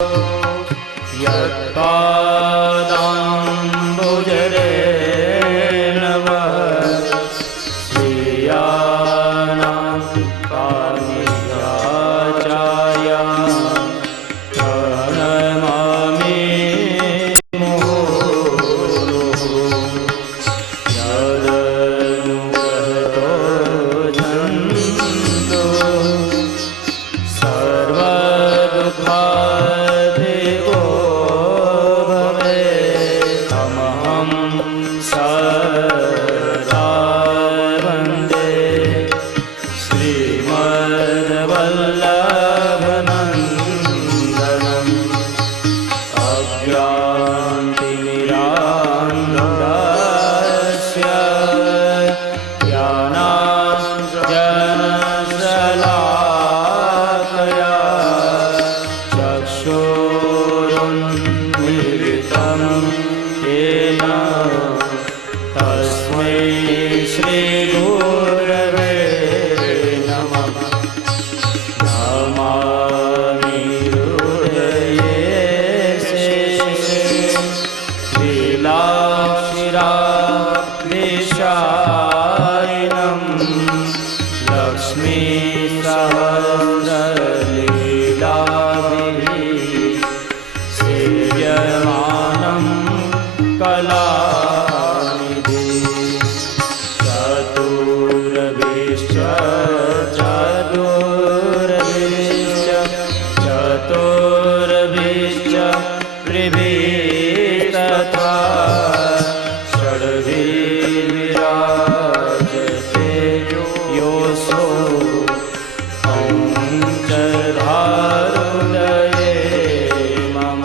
यत्पादाम्बुजरेण श्रियाणां कामिकाचार्यां प्रणमामि मुहुर्मुहुः। यदनुग्रहतो छन्दो सर्वदुःखादिगो भवेत्। तमहं सदा वन्दे श्रीमद्वल्लभनन्दनम्। अज्ञानतिमिरान्धस्य ज्ञानाञ्जनशलाकया चक्षुरुन्मीलितं येन तस्मै श्रीगुरवे नमः। नमामि हृदये शेषे लीलाक्षिरादिशायिनं लक्ष्मीसहस्रलीलाभिः सेव्यमानं कलानिधिः। चतुर्भिश्च त्रिभिस्तथा षड्भिर्विराजते योऽसौ पञ्चधारुदये मम।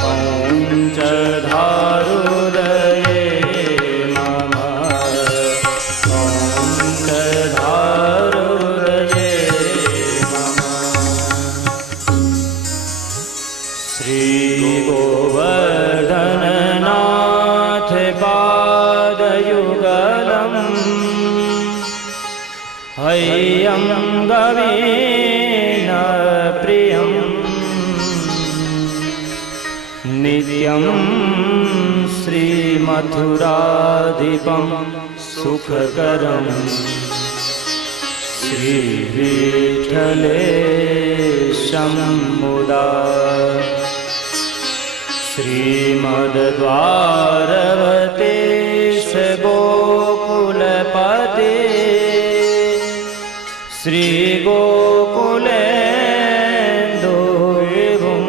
पञ्चधारुदये मम। पञ्चधारुदये मम। श्रीगोवर्धननाथ पादयुगलम् हैयं गवेन प्रियं नित्यं श्रीमथुराधिपं सुखकरम्। श्रीविठ्ठलेशं मुदा श्रीमद्द्वारवतेश गोकुलपते श्रीगोकुलेन्दु विभुं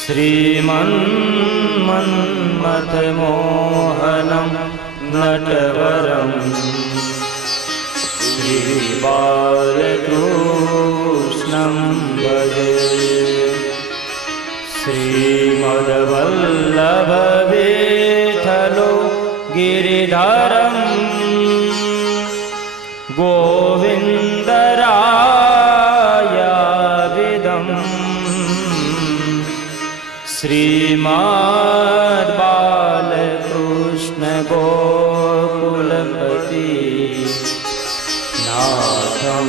श्रीमन्मन्मथमोहनं नटवरं श्रीबालकृष्णं भजे। श्रीमद्वल्लभविठ्ठलो गिरिधरं गोविन्दरायाभिधं श्रीमद्बालकृष्ण गोकुलपति नाथं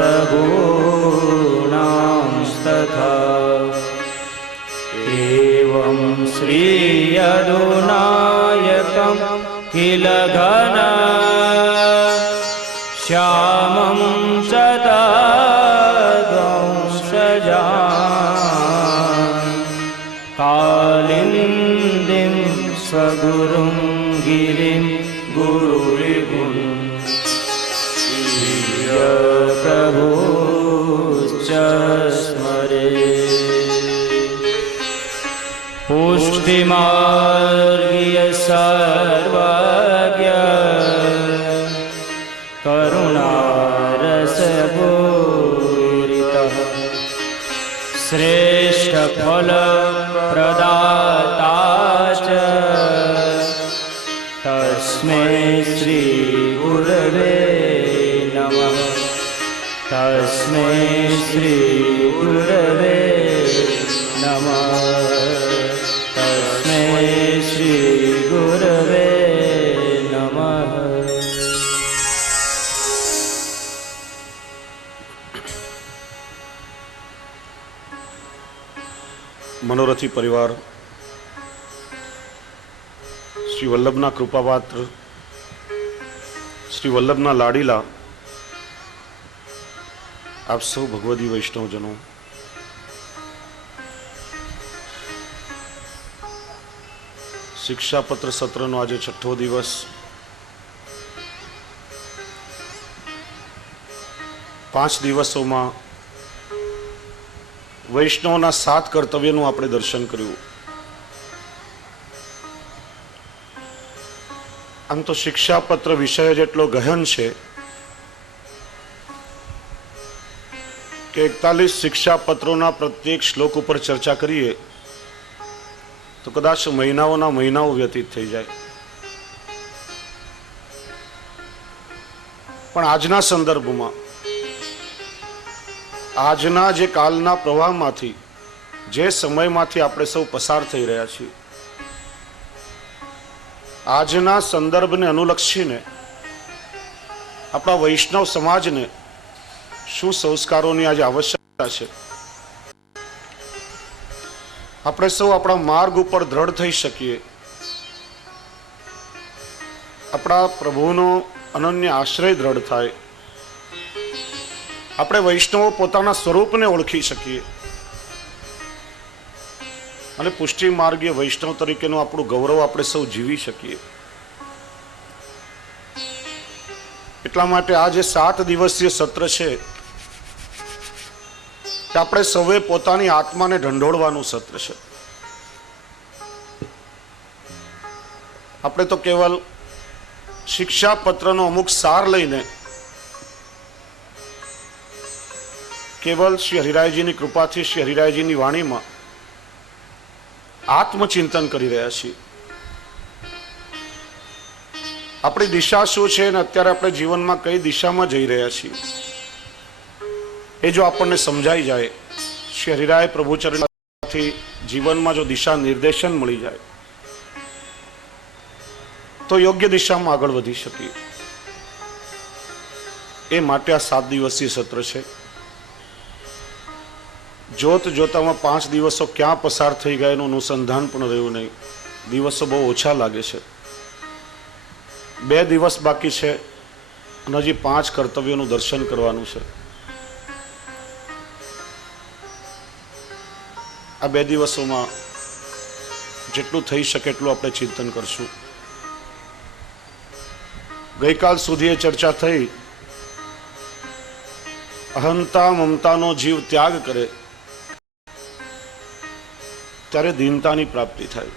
रघूणांस्तथा। एवं श्री यदुनायकं किल घन श्यामं शतध्वंसजान् कालिन्दीं स्वगुरुं गिरिं गुरुरिपुं प्रभुश्च स्मरे। पुष्टिमार्गीय सर्वज्ञ करुणारसपूरितः श्रेष्ठफलप्रदाता च तस्मै श्रीगुरवे नमः। तस्मै श्रीगुरवे नमः। तस्मै श्रीगुरवे नमः। મનોરથી પરિવાર, શ્રી વલ્લભના કૃપાપાત્ર, શ્રી વલ્લભના લાડીલા આપ સૌ ભગવદી વૈષ્ણવજનો, શિક્ષાપત્ર સત્રનો આજે 6થો દિવસ. પાંચ દિવસોમાં વૈષ્ણવના 7 કર્તવ્યનું આપણે દર્શન કર્યું. આમ તો શિક્ષાપત્ર વિષય જેટલો ગહન છે કે 41 શિક્ષાપત્રોના પ્રત્યેક શ્લોક ઉપર ચર્ચા કરીએ તો કદાચ મહિનાઓના મહિનાઓ વ્યતીત થઈ જાય. પણ આજના સંદર્ભમાં, આજના જે કાલના પ્રવાહમાંથી, જે સમયમાંથી આપણે સૌ પસાર થઈ રહ્યા છીએ, આજના સંદર્ભને અનુલક્ષીને આપણા વૈષ્ણવ સમાજને શું સંસ્કારોની આજે આવશ્યકતા છે, આપણે સૌ આપણા માર્ગ ઉપર દ્રઢ થઈ શકીએ, આપણા પ્રભુનો અનન્ય આશ્રય દ્રઢ થાય, આપણે વૈષ્ણવો પોતાના સ્વરૂપને ઓળખી શકીએ અને પુષ્ટિ માર્ગીય વૈષ્ણવ તરીકેનું આપણું ગૌરવ આપણે સૌ જીવી શકીએ. એટલા માટે આ જે 7 દિવસીય સત્ર છે કે આપણે સૌએ પોતાની આત્માને ઢંઢોળવાનું સત્ર છે. આપણે તો કેવલ શિક્ષાપત્રનો અમુક સાર લઈને કેવલ શ્રી હરિરાયજીની કૃપાથી, શ્રી હરિરાયજીની વાણીમાં આત્મચિંતન કરી રહ્યા છીએ. આપણી દિશા શું છે અને અત્યારે આપણે જીવનમાં કઈ દિશામાં જઈ રહ્યા છીએ એ જો આપણને સમજાઈ જાય, શ્રી હરિરાય પ્રભુચરણથી જીવનમાં જો દિશા નિર્દેશન મળી જાય તો યોગ્ય દિશામાં આગળ વધી શકીએ. એ માટે આ 7 દિવસીય સત્ર છે. જોત જોતામાં 5 દિવસો ક્યાં પસાર થઈ ગયા એનું અનુસંધાન પણ રહ્યું નહીં. દિવસો બહુ ઓછા લાગે છે. 2 દિવસ બાકી છે અને હજી 5 કર્તવ્યોનું દર્શન કરવાનું છે. આ 2 દિવસોમાં જેટલું થઈ શકે એટલું આપણે ચિંતન કરશું. ગઈકાલ સુધી એ ચર્ચા થઈ, અહંતા મમતાનો જીવ ત્યાગ કરે ત્યારે દીનતાની પ્રાપ્તિ થાય.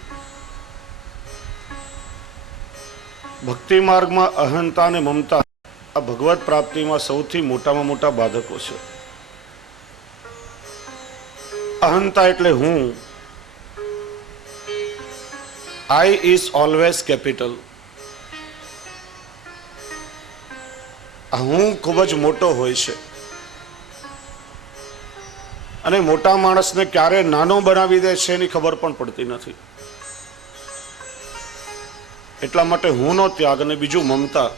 ભક્તિ માર્ગમાં અહંતા અને મમતા આ ભગવત પ્રાપ્તિમાં સૌથી મોટામાં મોટા બાધકો છે. અહંતા એટલે હું, આઈ ઇઝ ઓલવેઝ કેપિટલ. હું ખૂબ જ મોટો હોય છે અને મોટા માણસને ક્યારે નાનો બનાવી દે છે એની ખબર પણ પડતી નથી. એટલા માટે હુંનો ત્યાગ. અને બીજું મમતા.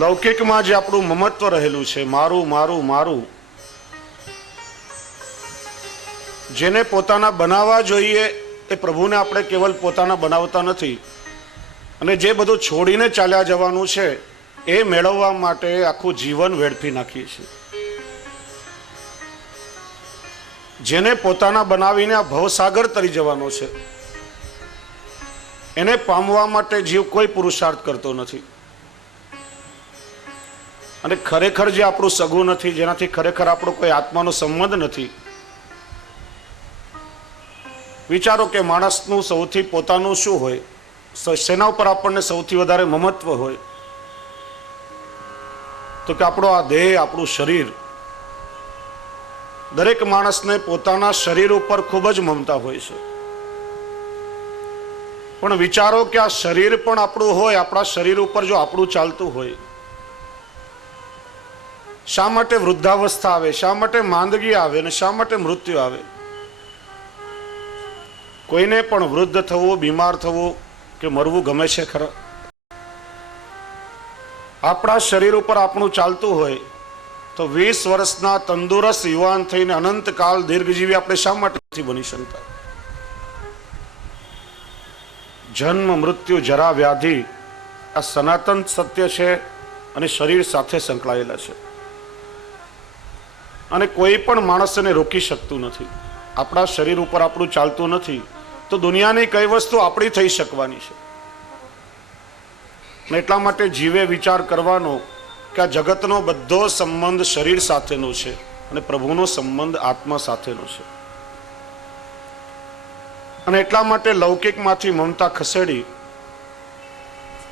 લૌકિકમાં જે આપણું મમત્વ રહેલું છે, મારું મારું મારું, જેને પોતાના બનાવવા જોઈએ એ પ્રભુને આપણે કેવલ પોતાના બનાવતા નથી, અને જે બધું છોડીને ચાલ્યા જવાનું છે એ મેળવવા માટે આખું જીવન વેડફી નાખીએ છીએ. જેને પોતાના બનાવીને આ ભવસાગર તરી જવાનો છે એને પામવા માટે જીવ કોઈ પુરુષાર્થ કરતો નથી. અને ખરેખર જે આપણું સગું નથી, જેનાથી ખરેખર આપણો કોઈ આત્માનો સંબંધ નથી. વિચારો કે માણસનું સૌથી પોતાનું શું હોય, શેના ઉપર આપણને સૌથી વધારે મમત્વ હોય, તો કે આપણો આ દેહ, આપણું શરીર. દરેક માણસને પોતાના શરીર ઉપર ખૂબ જ મમતા હોય છે. પણ વિચારો કે આ શરીર પણ આપણું હોય, આપણા શરીર ઉપર જો આપણું ચાલતું હોય, શા માટે વૃદ્ધાવસ્થા આવે, શા માટે માંદગી આવે અને શા માટે મૃત્યુ આવે? કોઈને પણ વૃદ્ધ થવું, બીમાર થવું કે મરવું ગમે છે ખરા? આપણા શરીર ઉપર આપણું ચાલતું હોય તો 20 વર્ષના તંદુરસ્ત યુવાન થઈને અનંતકાલ દીર્ઘજીવી આપણે શા માટે નથી બની શકતા? જન્મ, મૃત્યુ, જરા, વ્યાધિ આ સનાતન સત્ય છે અને શરીર સાથે સંકળાયેલા છે અને કોઈ પણ માણસ એને રોકી શકતું નથી. આપણા શરીર ઉપર આપણું ચાલતું નથી તો દુનિયાની કઈ વસ્તુ આપણી થઈ શકવાની છે? એટલા માટે જીવે વિચાર કરવાનો કે આ જગતનો બધો સંબંધ શરીર સાથેનો છે અને પ્રભુનો સંબંધ આત્મા સાથેનો છે. અને એટલા માટે લૌકિકમાંથી મમતા ખસેડી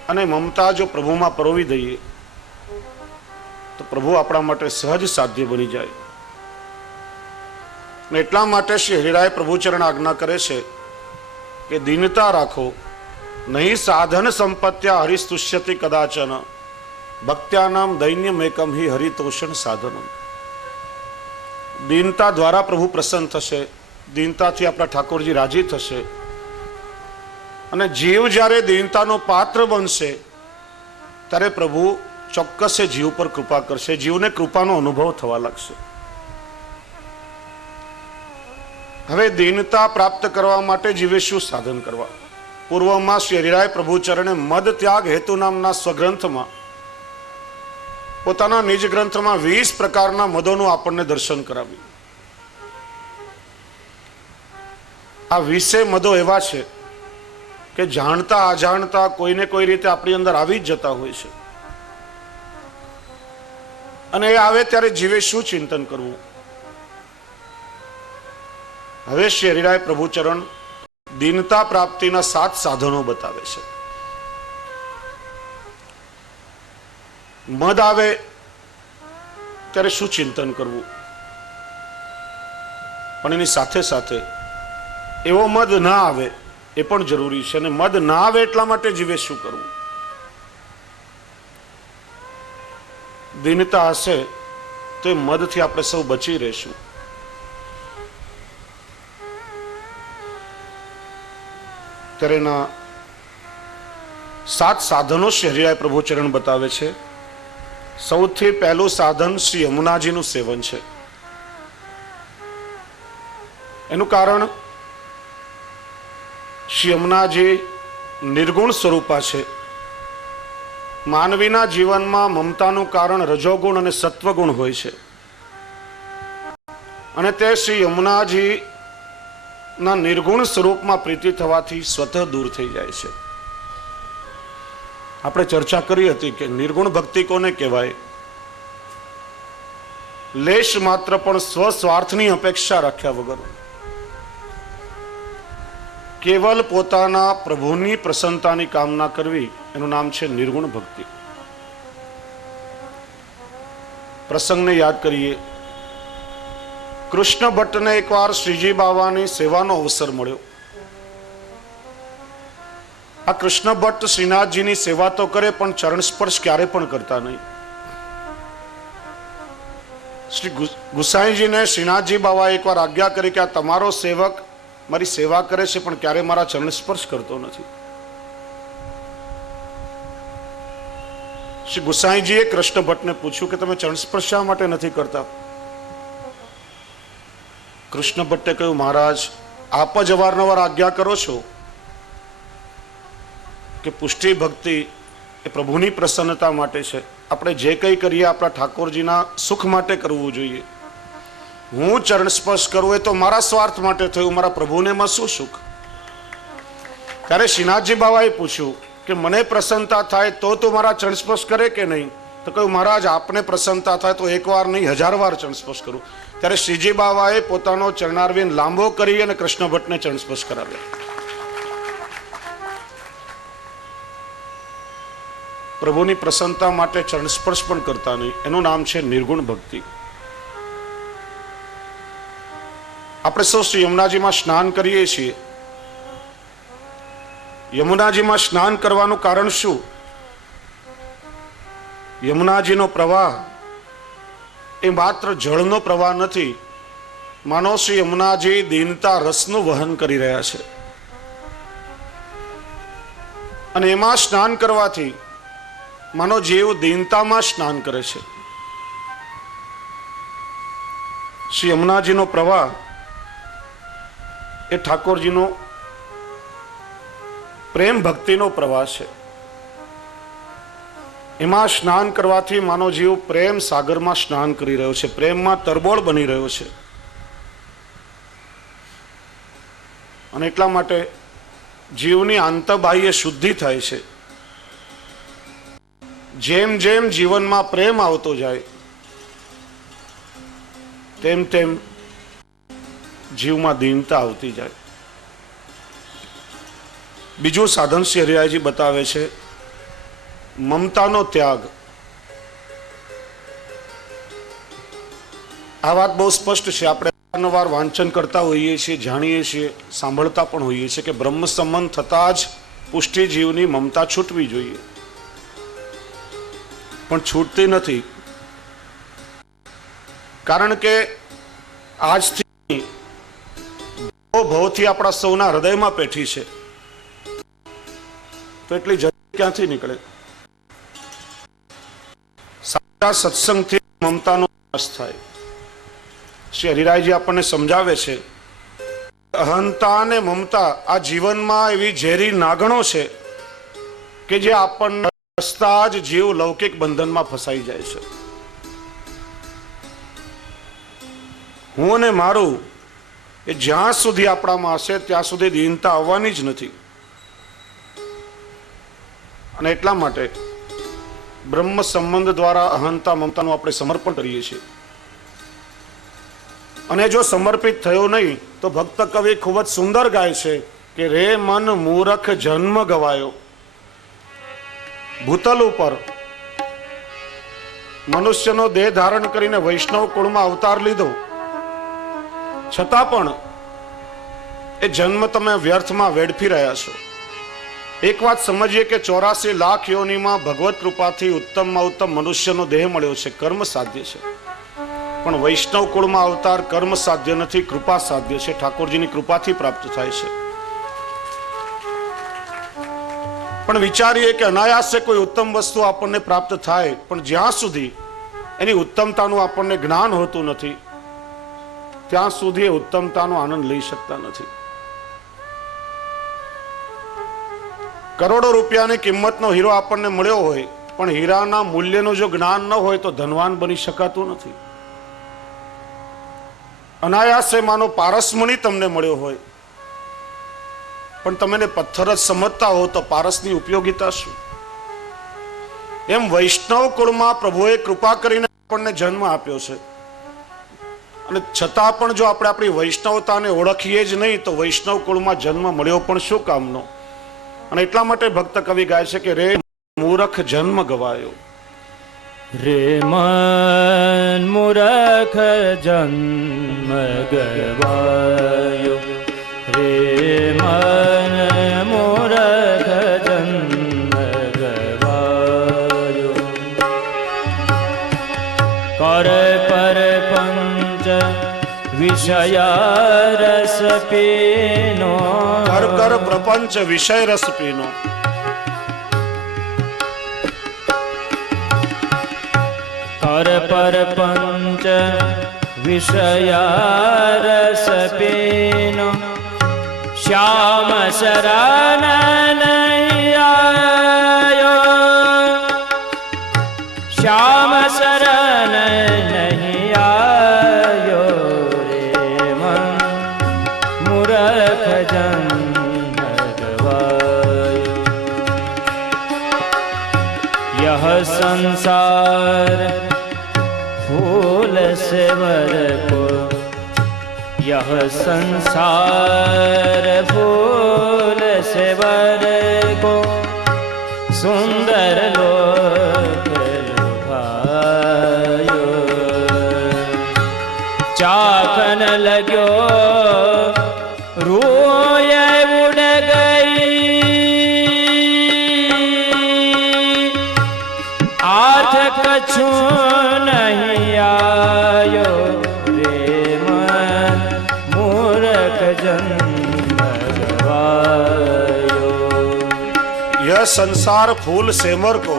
અને મમતા જો પ્રભુમાં પરોવી દઈએ તો પ્રભુ આપણા માટે સહજ સાધ્ય બની જાય. અને એટલા માટે શ્રી હરિરાય પ્રભુચરણ આજ્ઞા કરે છે કે દીનતા રાખો, નહીં સાધન સંપત્ત્યા હરિસ્તુષ્યતિ કદાચન, ભક્ત્યાનામ દૈન્યમેકમ હિ હરિતોષણ સાધનમ. દીનતા દ્વારા પ્રભુ પ્રસન્ન થશે, દીનતાથી આપણા ઠાકોરજી રાજી થશે. અને જીવ જ્યારે દીનતાનો પાત્ર બનશે ત્યારે પ્રભુ ચોક્કસ જીવ પર કૃપા કરશે, જીવને કૃપાનો અનુભવ થવા લાગશે. હવે દીનતા પ્રાપ્ત કરવા માટે જીવે શું સાધન કરવા? પૂર્વમાં શ્રી હરિરાય પ્રભુચરણે મદ ત્યાગ હેતુ નામના સ્વગ્રંથમાં, પોતાના નિજ ગ્રંથમાં 20 પ્રકારના મદોનું આપણને દર્શન કરાવ્યું. આ 20 મદો એવા છે કે જાણતા અજાણતા કોઈને કોઈ રીતે આપણી અંદર આવી જ જતા હોય છે. અને એ આવે ત્યારે જીવે શું ચિંતન કરવું? હવે શ્રી હરિરાય પ્રભુચરણ દીનતા પ્રાપ્તિના 7 સાધનો બતાવે છે. મદ આવે ત્યારે શું ચિંતન કરવું? પણ એની સાથે સાથે એવો મદ ના આવે એ પણ જરૂરી છે. અને મદ ના આવે એટલા માટે જીવે શું કરવું? દીનતા હશે તો એ મદથી આપણે સૌ બચી રહેશું. ત્યારે એના 7 સાધનો શ્રી હરિરાય પ્રભુચરણ બતાવે છે. સૌથી પહેલું સાધન શ્રી યમુનાજીનું સેવન છે. એનું કારણ શ્રી યમુનાજી નિર્ગુણ સ્વરૂપા છે. માનવીના જીવનમાં મમતાનું કારણ રજોગુણ અને સત્વગુણ હોય છે. અને તે શ્રી યમુનાજી ના નિર્ગુણ સ્વરૂપમાં પ્રીતિ થવાથી સ્વતઃ દૂર થઈ જાય છે. આપણે ચર્ચા કરી હતી કે નિર્ગુણ ભક્તિ કોને કહેવાય? લેશ માત્ર પણ સ્વસ્વાર્થની અપેક્ષા રાખ્યા વગર કેવલ પોતાના પ્રભુની પ્રસન્નતાની કામના કરવી, એનું નામ છે નિર્ગુણ ભક્તિ. પ્રસંગને યાદ કરીએ. કૃષ્ણ ભટ્ટને એકવાર શ્રીજી બાવાની સેવાનો અવસર મળ્યો. આ કૃષ્ણ ભટ્ટ શ્રીનાથજીની સેવા તો કરે પણ ચરણ સ્પર્શ ક્યારે પણ કરતા નહીં. શ્રી ગુસાઈજીને શ્રીનાથજી બાવાએ એકવાર આજ્ઞા કરી કે આ તમારો સેવક મારી સેવા કરે છે પણ ક્યારે મારા ચરણ સ્પર્શ કરતો નથી. શ્રી ગુસાઈજીએ કૃષ્ણ ભટ્ટને પૂછ્યું કે તમે ચરણ સ્પર્શ શા માટે નથી કરતા? કૃષ્ણ ભટ્ટે કહ્યું, મહારાજ આપ જ અવારનવાર આજ્ઞા કરો છો કે પુષ્ટિ ભક્તિ એ પ્રભુની પ્રસન્નતા માટે છે. આપણે જે કંઈ કરીએ આપણા ઠાકોરજીના સુખ માટે કરવું જોઈએ. હું ચરણ સ્પર્શ કરું એ તો મારા સ્વાર્થ માટે થયું, મારા પ્રભુને માં શું સુખ? ત્યારે શ્રીનાથજી બાવાએ પૂછ્યું કે મને પ્રસન્નતા થાય તો તું મારા ચરણ સ્પર્શ કરે કે નહીં? તો કહ્યું, મહારાજ આપને પ્રસન્નતા થાય તો 1 વાર નહીં 1000 વાર ચરણ સ્પર્શ કરું. ત્યારે શ્રીજી બાવાએ પોતાનો ચરણારવિંદ લાંબો કરી અને કૃષ્ણ ભટ્ટને ચરણ સ્પર્શ કરાવ્યા. પ્રભુની પ્રસન્નતા માટે ચરણ સ્પર્શ પણ કરતા નહીં. એનું નામ છે નિર્ગુણ ભક્તિ. આપણે સૌ શ્રી યમુનાજીમાં સ્નાન કરીએ છીએ. યમુનાજીમાં સ્નાન કરવાનું કારણ શું? યમુનાજીનો પ્રવાહ એ માત્ર જળનો પ્રવાહ નથી. માનો શ્રી યમુનાજી દીનતા રસનું વહન કરી રહ્યા છે. અને એમાં સ્નાન કરવાથી માનો જીવ દીનતામાં સ્નાન કરે છે. શ્રી યમુનાજીનો પ્રવાહ એ ઠાકોરજીનો પ્રેમ ભક્તિનો પ્રવાહ છે. એમાં સ્નાન કરવાથી માનવ જીવ પ્રેમ સાગરમાં સ્નાન કરી રહ્યો છે, પ્રેમમાં તરબોળ બની રહ્યો છે. અને એટલા માટે જીવની આંતરબાહ્ય શુદ્ધિ થાય છે. જેમ જેમ જીવનમાં પ્રેમ આવતો જાય તેમ તેમ જીવમાં દીનતા આવતી જાય. બીજું સાધન શ્રી હરિરાયજી બતાવે છે મમતાનો ત્યાગ. આ વાત બહુ સ્પષ્ટ છે. આપણે વારંવાર વાંચન કરતા હોઈએ છીએ, જાણીએ છીએ, સાંભળતા પણ હોઈએ છીએ કે બ્રહ્મ સંબંધ થતા જ પુષ્ટિ જીવની મમતા છૂટવી જોઈએ, પણ છૂટતી નથી. કારણ કે આજથી ભવથી આપણા સૌના હૃદયમાં પેઠી છે, તો એટલી જલ્દી ક્યાંથી નીકળે? સાચા સત્સંગથી મમતાનો નાશ થાય. શ્રી હરિરાયજી આપણને સમજાવે છે અહંતા અને મમતા આ જીવનમાં એવી ઝેરી નાગણો છે કે જે આપણને રસ્તા જ જીવ લૌકિક બંધનમાં ફસાઈ જાય છે. હું અને મારું એ જ્યાં સુધી આપણામાં હશે ત્યાં સુધી દીનતા આવવાની જ નથી. અને એટલા માટે બ્રહ્મ સંબંધ દ્વારા અહંતા મમતાનું આપણે સમર્પણ કરીએ છીએ. અને જો સમર્પિત થયો નહીં તો ભક્ત કવિ ખૂબ જ સુંદર ગાય છે કે રે મન મૂરખ જન્મ ગવાયો. ભૂતલ ઉપર મનુષ્યનો દેહ ધારણ કરીને વૈષ્ણવ કુળમાં અવતાર લીધો, છતાં પણ એ જન્મ તમે વ્યર્થમાં વેડફી રહ્યા છો. એક વાત સમજીએ કે 84 લાખ યોનિમાં ભગવત કૃપાથી ઉત્તમમાં ઉત્તમ મનુષ્યનો દેહ મળ્યો છે, કર્મ સાધ્ય છે. પણ વૈષ્ણવ કુળમાં અવતાર કર્મ સાધ્ય નથી, કૃપા સાધ્ય છે. ઠાકોરજીની કૃપાથી પ્રાપ્ત થાય છે. પણ વિચારીએ કે અનાયાસે કોઈ ઉત્તમ વસ્તુ આપણને પ્રાપ્ત થાય, પણ જ્યાં સુધી એની ઉત્તમતાનું આપણને જ્ઞાન હોતું નથી ત્યાં સુધી એ ઉત્તમતાનો આનંદ લઈ શકતા નથી. કરોડો રૂપિયાની કિંમતનો હીરો આપણને મળ્યો હોય, પણ હીરાના મૂલ્યનું જો જ્ઞાન ન હોય તો ધનવાન બની શકાતું નથી. અનાયાસે માનો પારસમણી તમને મળ્યો હોય, પણ તમે પથ્થર જ સમજતા હો તો પારસની ઉપયોગિતા શું? એમ વૈષ્ણવ કુળમાં પ્રભુએ કૃપા કરીને આપણને જન્મ આપ્યો છે, અને છતાં પણ જો આપણે આપણી વૈષ્ણવતાને ઓળખીએ જ નહીં તો વૈષ્ણવ કુળમાં જન્મ મળ્યો પણ શું કામનો? અને એટલા માટે ભક્ત કવિ ગાય છે કે રે મૂરખ જન્મ ગવાયો. રે મન મૂરખ જન્મ ગવાયો, રે મન મૂરખ જન્મ ગવાયો. કર પર પંચ વિષયા રસ પીનો, કર કર પ્રપંચ વિષય રસ પીનો. કર પર પંચ વિષયા રસ પીનો, શ્યામ શરણ નહીં આયો, શ્યામ શરણ નહીં આયો. રે મન મૂરખ જન્મ ગવાયો. यह संसार फूल से वर को, यह संसार फूल से वर को, सुंदर लोक लुभायो. चाखन लगो रूय उड़ गई, आठ कछुं नहीं आयो. रे मन मूरख जन्म गवायो. यह संसार फूल सेमर को,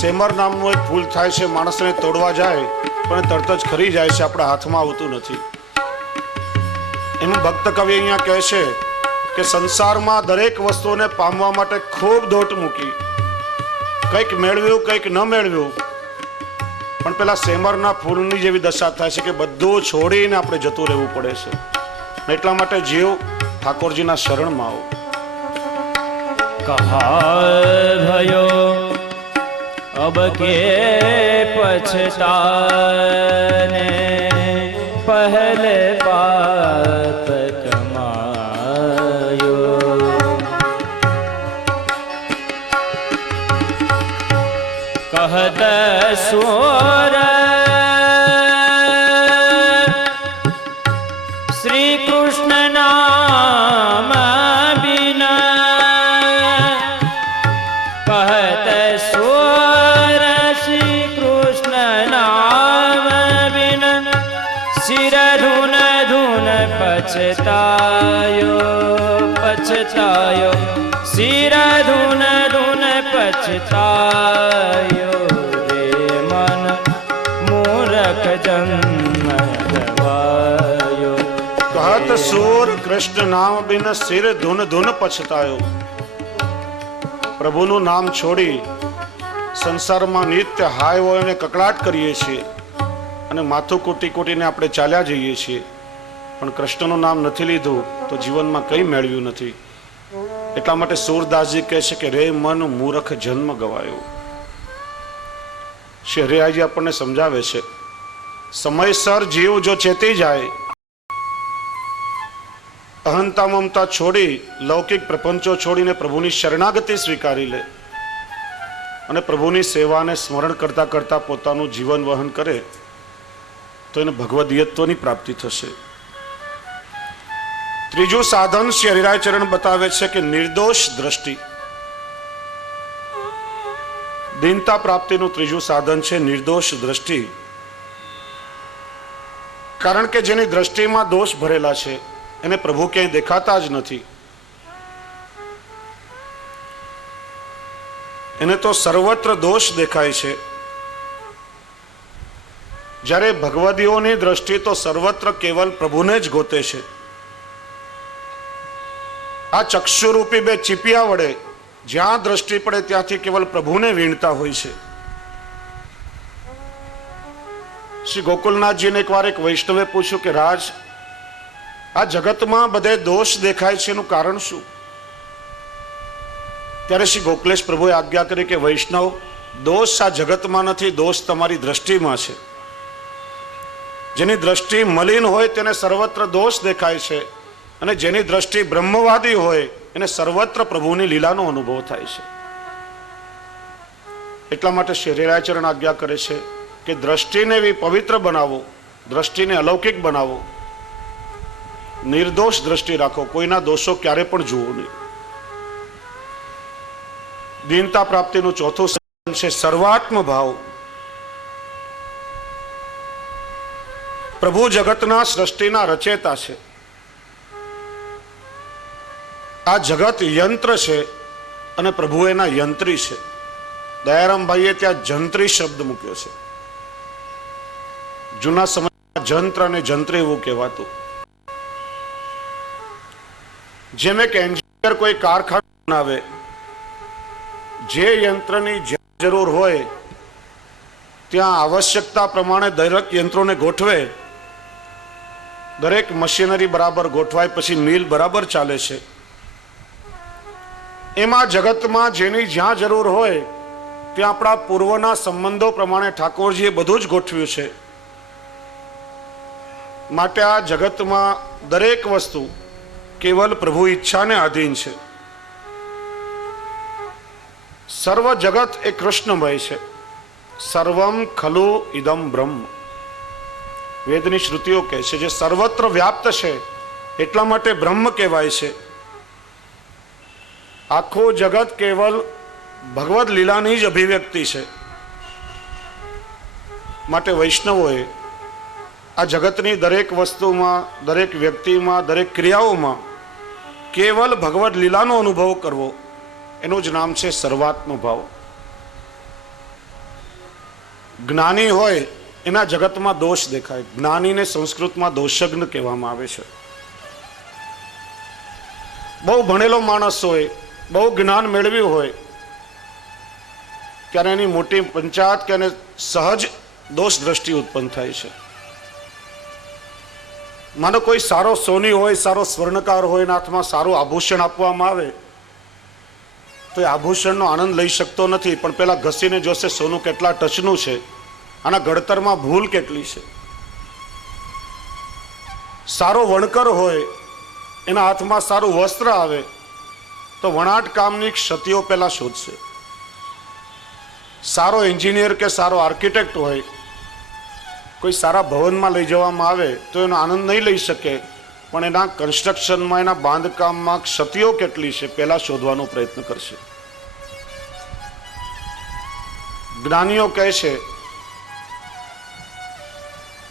सेमर નામનું એક ફૂલ થાય છે, માણસને તોડવા જાય પણ તરત જ ખરી જાય છે, આપણા હાથમાં આવતું નથી. એમાં ભક્ત કવિ અહીંયા કહે છે કે સંસારમાં દરેક વસ્તુને પામવા માટે ખૂબ દોટ મૂકી, કંઈક મેળવ્યું કંઈક ન મેળવ્યું, પણ પેલા સેમરના ફૂલની જેવી દશા થાય છે કે બધું છોડીને આપણે જતું રહેવું પડે છે. એટલા માટે જીવ ઠાકોરજીના શરણમાં આવો. कहा भयो अब के पछताने पहले पाप कमायो. कहत सुर श्री कृष्ण नाम पछतायो सिर धुन धुन पछतायो रे मन मूर्ख जन्म गवायो. कहत सूर कृष्ण नाम बिन सिर धुन धुन पछतायो. પ્રભુનું નામ છોડી સંસારમાં નિત્ય હાય હોય અને કકડાટ કરીએ છીએ અને માથું કૂટી કૂટીને આપણે ચાલ્યા જઈએ છીએ, પણ કૃષ્ણનું નામ નથી લીધું તો જીવનમાં કંઈ મેળવ્યું નથી. એટલા માટે સૂરદાસજી કહે છે કે રે મન મૂર્ખ જન્મ ગવાયો. શ્રી હરિરાયજી આપણને સમજાવે છે સમયસર જીવ જો ચેતી જાય, અહંતા મમતા છોડી લૌકિક પ્રપંચો છોડીને પ્રભુની શરણાગતિ સ્વીકારી લે અને પ્રભુની સેવાને સ્મરણ કરતા કરતા પોતાનું જીવન વહન કરે તો એને ભગવદીયત્વની પ્રાપ્તિ થશે. ત્રીજું સાધન શ્રી હરિરાય ચરણ બતાવે છે કે નિર્દોષ દ્રષ્ટિ. દીનતા પ્રાપ્તિનું ત્રીજું સાધન છે નિર્દોષ દ્રષ્ટિ. કારણ કે જેની દ્રષ્ટિમાં દોષ ભરેલા છે એને પ્રભુ ક્યાંય દેખાતા જ નથી. એને તો સર્વત્ર દોષ દેખાય છે. જ્યારે ભગવદીઓની દ્રષ્ટિ તો સર્વત્ર કેવલ પ્રભુને જ ગોતે છે. આ ચક્ષુરૂપી બે ચીપિયા વડે જ્યાં દ્રષ્ટિ પડે ત્યાંથી કેવલ પ્રભુને વીણતા હોય છે. શ્રી ગોકુલનાથજીને એકવાર એક વૈષ્ણવે પૂછ્યું કે રાજ, આ જગતમાં બધે દોષ દેખાય છે, એનું કારણ શું? ત્યારે શ્રી ગોકલેશ પ્રભુએ આજ્ઞા કરી કે વૈષ્ણવ, દોષ આ જગતમાં નથી, દોષ તમારી દ્રષ્ટિમાં છે. જેની દ્રષ્ટિ મલિન હોય તેને સર્વત્ર દોષ દેખાય છે, અને જેની દ્રષ્ટિ બ્રહ્મવાદી હોય એને સર્વત્ર પ્રભુની લીલાનો અનુભવ થાય છે. એટલા માટે શ્રી હરિરાયચરણ આજ્ઞા કરે છે કે દ્રષ્ટિને એવી પવિત્ર બનાવો, દ્રષ્ટિને અલૌકિક બનાવો, નિર્દોષ દ્રષ્ટિ રાખો, કોઈના દોષો ક્યારે પણ જુઓ નહીં. દીનતા પ્રાપ્તિનું ચોથું સાધન છે સર્વાત્મ ભાવ. પ્રભુ જગતના સૃષ્ટિના રચેતા છે. આ જગત યંત્ર છે અને પ્રભુ એના યંત્રી છે. દયારામભાઈએ ત્યાં જંત્રી શબ્દ મૂક્યો છે. જૂના સમયમાં જંત્ર અને જંત્રી એવું કહેવાતું. જેમ એક એન્જિનિયર કોઈ કારખાનું બનાવે, જે યંત્રની જ્યાં જરૂર હોય ત્યાં આવશ્યકતા પ્રમાણે દરેક યંત્રોને ગોઠવે, દરેક મશીનરી બરાબર ગોઠવાય પછી મિલ બરાબર ચાલે છે. એમાં જગતમાં જેની જ્યાં જરૂર હોય ત્યાં આપણા પૂર્વના સંબંધો પ્રમાણે ઠાકોરજીએ બધું જ ગોઠવ્યું છે. માટે આ જગતમાં દરેક વસ્તુ કેવલ પ્રભુ ઈચ્છાને આધીન છે. સર્વ જગત એ કૃષ્ણમય છે. સર્વમ ખલુ ઇદમ બ્રહ્મ. વેદની શ્રુતિઓ કહે છે જે સર્વત્ર વ્યાપ્ત છે એટલા માટે બ્રહ્મ કહેવાય છે. આખું જગત કેવલ ભગવદ લીલાની જ અભિવ્યક્તિ છે. માટે વૈષ્ણવોએ આ જગતની દરેક વસ્તુમાં, દરેક વ્યક્તિમાં, દરેક ક્રિયાઓમાં કેવલ ભગવદ લીલાનો અનુભવ કરવો, એનું જ નામ છે સર્વાત્મ ભાવ. જ્ઞાની હોય એના જગતમાં દોષ દેખાય. જ્ઞાનીને સંસ્કૃતમાં દોષજ્ઞ કહેવામાં આવે છે. બહુ ભણેલો માણસ હોય, બહુ જ્ઞાન મેળવ્યું હોય, ત્યારે એની મોટી પંચાયત કે એને સહજ દોષ દ્રષ્ટિ ઉત્પન્ન થાય છે. માનો કોઈ સારો સોની હોય, સારો સ્વર્ણકાર હોય, એના હાથમાં સારું આભૂષણ આપવામાં આવે તો એ આભૂષણનો આનંદ લઈ શકતો નથી, પણ પેલા ઘસીને જોશે સોનું કેટલા ટચનું છે, આના ઘડતરમાં ભૂલ કેટલી છે. સારો વણકર હોય, એના હાથમાં સારું વસ્ત્ર આવે તો વણાટ કામની ક્ષતિઓ પેલા શોધશે. સારો એન્જિનિયર કે સારો આર્કિટેક્ટ હોય, કોઈ સારા ભવનમાં લઈ જવામાં આવે તો એનો આનંદ નહીં લઈ શકે, પણ એના કન્સ્ટ્રક્શનમાં, એના બાંધકામમાં ક્ષતિઓ કેટલી છે પેલા શોધવાનો પ્રયત્ન કરશે. જ્ઞાનીઓ કહે છે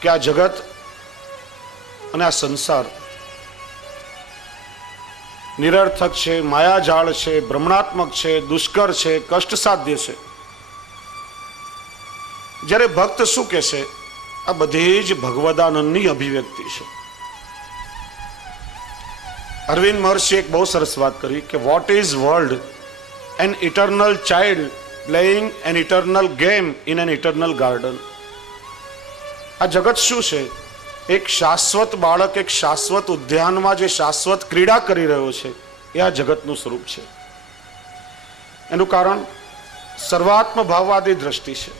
કે આ જગત અને આ સંસાર નિરર્થક છે, માયાજાળ છે, ભ્રમણાત્મક છે, દુષ્કર છે, કષ્ટ સાધ્ય છે. જ્યારે ભક્ત શું કહે છે? આ બધી જ ભગવદાનંદની અભિવ્યક્તિ છે. અરવિંદ મહર્ષિ એક બહુ સરસ વાત કરી કે what is world? An eternal child playing an eternal game in an eternal garden. આ જગત શું છે? એક શાશ્વત બાળક એક શાશ્વત ઉદ્યાનમાં જે શાશ્વત ક્રીડા કરી રહ્યો છે, એ આ જગતનું સ્વરૂપ છે. એનું કારણ સર્વાત્મ ભાવવાદી દ્રષ્ટિ છે.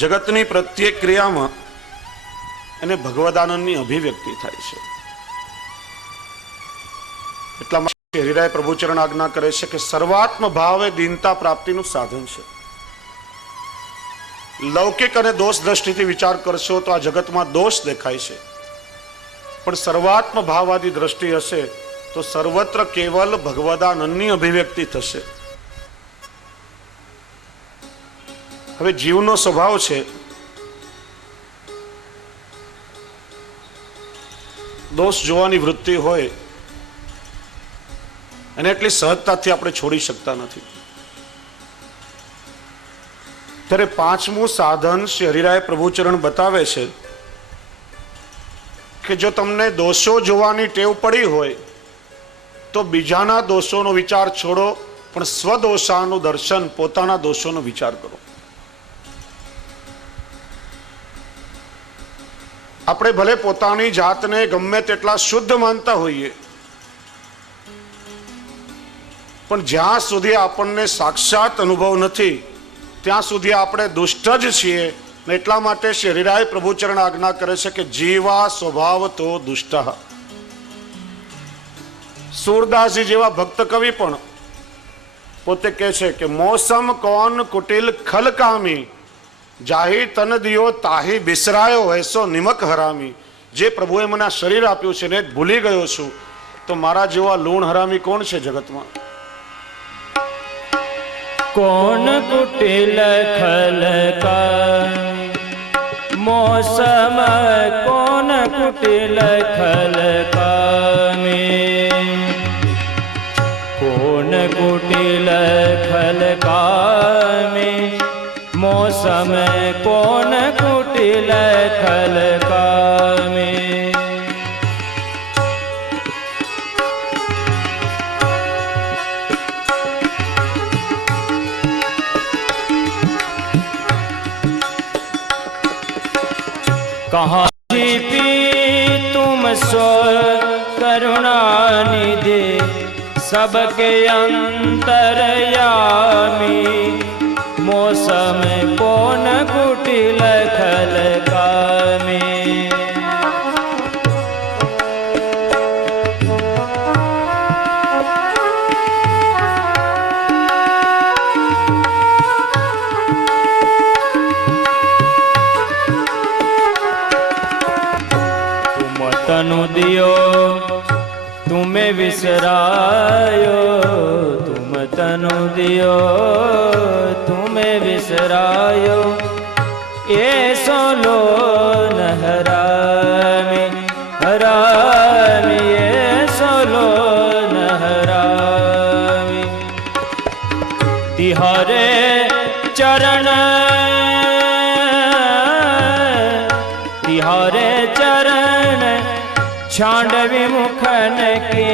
જગતની પ્રત્યેક ક્રિયામાં એને ભગવદાનંદની અભિવ્યક્તિ થાય છે. એટલા માટે હરિરાય પ્રભુચરણ આજ્ઞા કરે છે કે સર્વાત્મ ભાવ એ દીનતા પ્રાપ્તિનું સાધન છે. લૌકિક અને દોષ દ્રષ્ટિથી વિચાર કરશો તો આ જગતમાં દોષ દેખાય છે, પણ સર્વાત્મ ભાવવાદી દ્રષ્ટિ હશે તો સર્વત્ર કેવલ ભગવદાનંદની અભિવ્યક્તિ થશે. હવે જીવનો સ્વભાવ છે દોષ જોવાની વૃત્તિ હોય, અને એટલી સહજતાથી આપણે છોડી શકતા નથી. ત્યારે પાંચમું સાધન શ્રી હરિરાય પ્રભુચરણ બતાવે છે કે જો તમને દોષો જોવાની ટેવ પડી હોય તો બીજાના દોષોનો વિચાર છોડો, પણ સ્વદોષાનું દર્શન, પોતાના દોષોનો વિચાર કરો. આપણે ભલે પોતાની જાતને ગમે તેટલા શુદ્ધ માનતા હોઈએ, પણ જ્યાં સુધી આપણને સાક્ષાત અનુભવ નથી ત્યાં સુધી આપણે દુષ્ટ જ છીએ. એટલા માટે શ્રી હરિરાય પ્રભુચરણ આજ્ઞા કરે છે કે જીવા સ્વભાવ તો દુષ્ટ. સુરદાસજી જેવા ભક્ત કવિ પણ પોતે કહે છે કે મોસમ કોન કુટિલ ખલકામી, જાહી તન દિયો તાહી બિસરાયો એસો નિમક હરામી. જે પ્રભુએ મને આ શરીર આપ્યું છે ને ભૂલી ગયો છું, તો મારા જેવા લૂણ હરામી કોણ છે જગતમાં? કોણ કુટિલ ખલકામી મોસમ, કોણ કુટિલ ખલકામી, કોણ કુટિલ ખલકામી મોસમ, કોણ કુટિલ ખલકામી. कहाँ छिपी तुम सो करुणा निधि, सबके अंतरयामी, मौसम कौन कुटिल खलकामी. तनु दियो तुम्हें विसरायो, तुम तनु दियो तुम्हें विसरायो, ऐसो लो न हरामी, हरामी ऐसो लो न हरामी. तिहारे चरण तिहारे चरण छांडवी मुखन की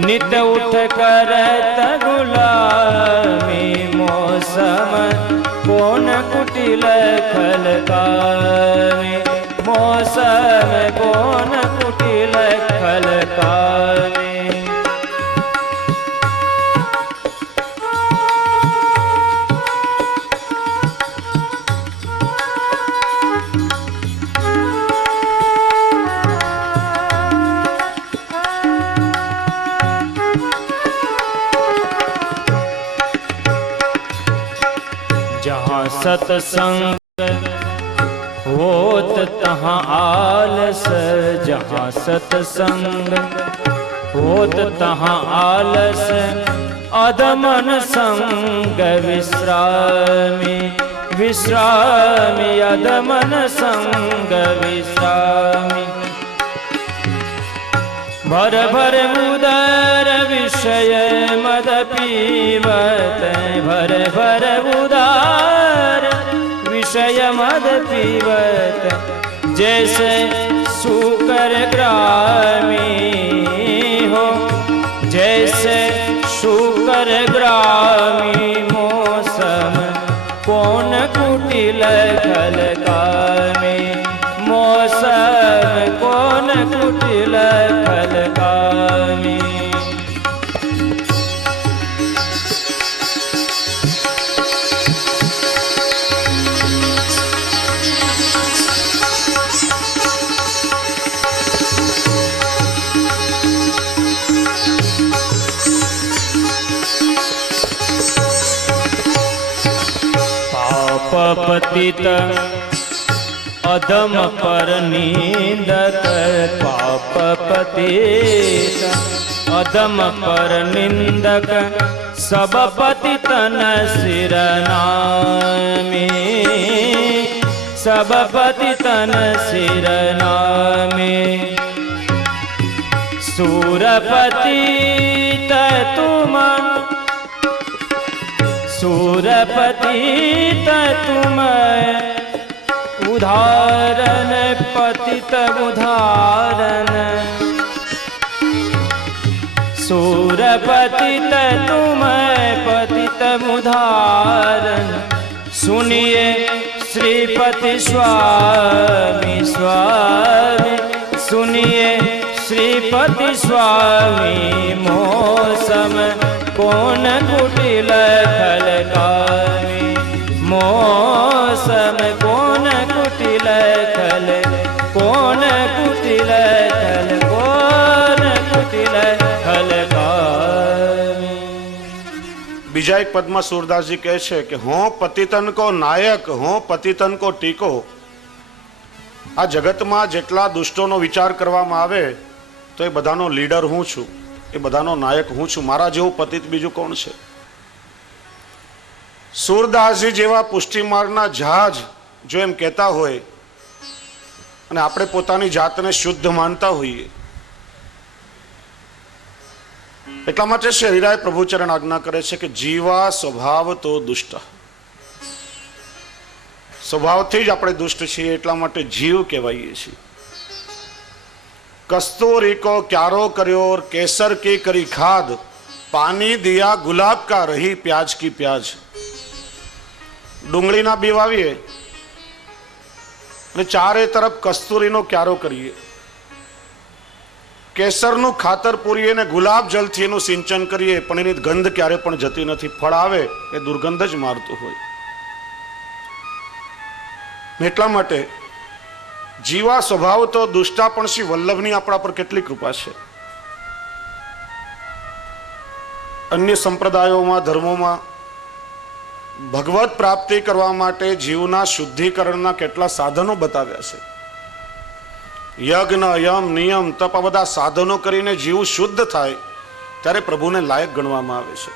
नित उठ करत गुलामी मौसम कौन कुटिल खलकामी मौसम कौन कुटिल खलकामी जहाँ सत्संग होत तहाँ आलस जहाँ सत्संग होत तहाँ आलस अदमन संग विश्रामी विश्रामी अदमन संग विश्रामी भर भर उदर विषय मद पीवत भर भर उदर विषय मद पीवत जैसे सूकर ग्रामी हो जैसे सूकर ग्रामी मौसम कौन कुटिल खलकामी मौसम कौन कुटिल खलकामी पतित अधम पर निंदक पाप पतित अधम पर निंदक सब पतितन सिरनामी सब पतितन सिरनामी सूरपतित तुम सूरपतित तुम उदाहरण पतित उदाहरण सूरपतित तुम पतित उदाहरण सुनिए श्रीपति स्वामी स्वामी सुनिए श्रीपति स्वामी मौसम कौन कुटिल खलकामी मौसम कौन कुटिल खल कौन कुटिल खल कौन कुटिल खलकामी। બીજા એક પદમાં સુરદાસજી કહે છે કે હું પતિતન કો નાયક હું પતિતન કો ટીકો આ જગતમાં જેટલા દુષ્ટોનો વિચાર કરવામાં આવે તો એ બધાનો લીડર હું છું એ બધાનો નાયક હું છું મારા જેવું પતિત બીજું કોણ છે। સુરદાસજી જેવા પુષ્ટિમાર્ગના જહાજ જો એમ કહેતા હોય અને આપણે પોતાની જાતને શુદ્ધ માનતા હોઈએ એટલા માટે શ્રી હરિરાય પ્રભુચરણ આજ્ઞા કરે છે કે જીવા સ્વભાવ તો દુષ્ટ સ્વભાવથી જ આપણે દુષ્ટ છીએ એટલા માટે જીવ કહેવાઈએ છીએ। कस्तूरी को क्यारो करो और केसर की करी खाद पानी दिया गुलाब का रही प्याज की प्याज डूंगળી ના બી વાવીએ અને ચારે તરફ કસ્તુરીનો ક્યારો કરીએ કેસરનું ખાતર પૂરીએ ને ગુલાબ જલથી એનું સિંચન કરીએ પણ એની ગંધ ક્યારે પણ જતી નથી ફળ આવે એ દુર્ગંધ જ મારતું હોય। એટલા માટે જીવા સ્વભાવ તો દુષ્ટા પણ શ્રી વલ્લભની આપણા પર કેટલી કૃપા છે। અન્ય સંપ્રદાયોમાં ધર્મોમાં ભગવત પ્રાપ્તિ કરવા માટે જીવના શુદ્ધિકરણના કેટલા સાધનો બતાવ્યા છે। યજ્ઞ યમ નિયમ તપ આ બધા સાધનો કરીને જીવ શુદ્ધ થાય ત્યારે પ્રભુને લાયક ગણવામાં આવે છે।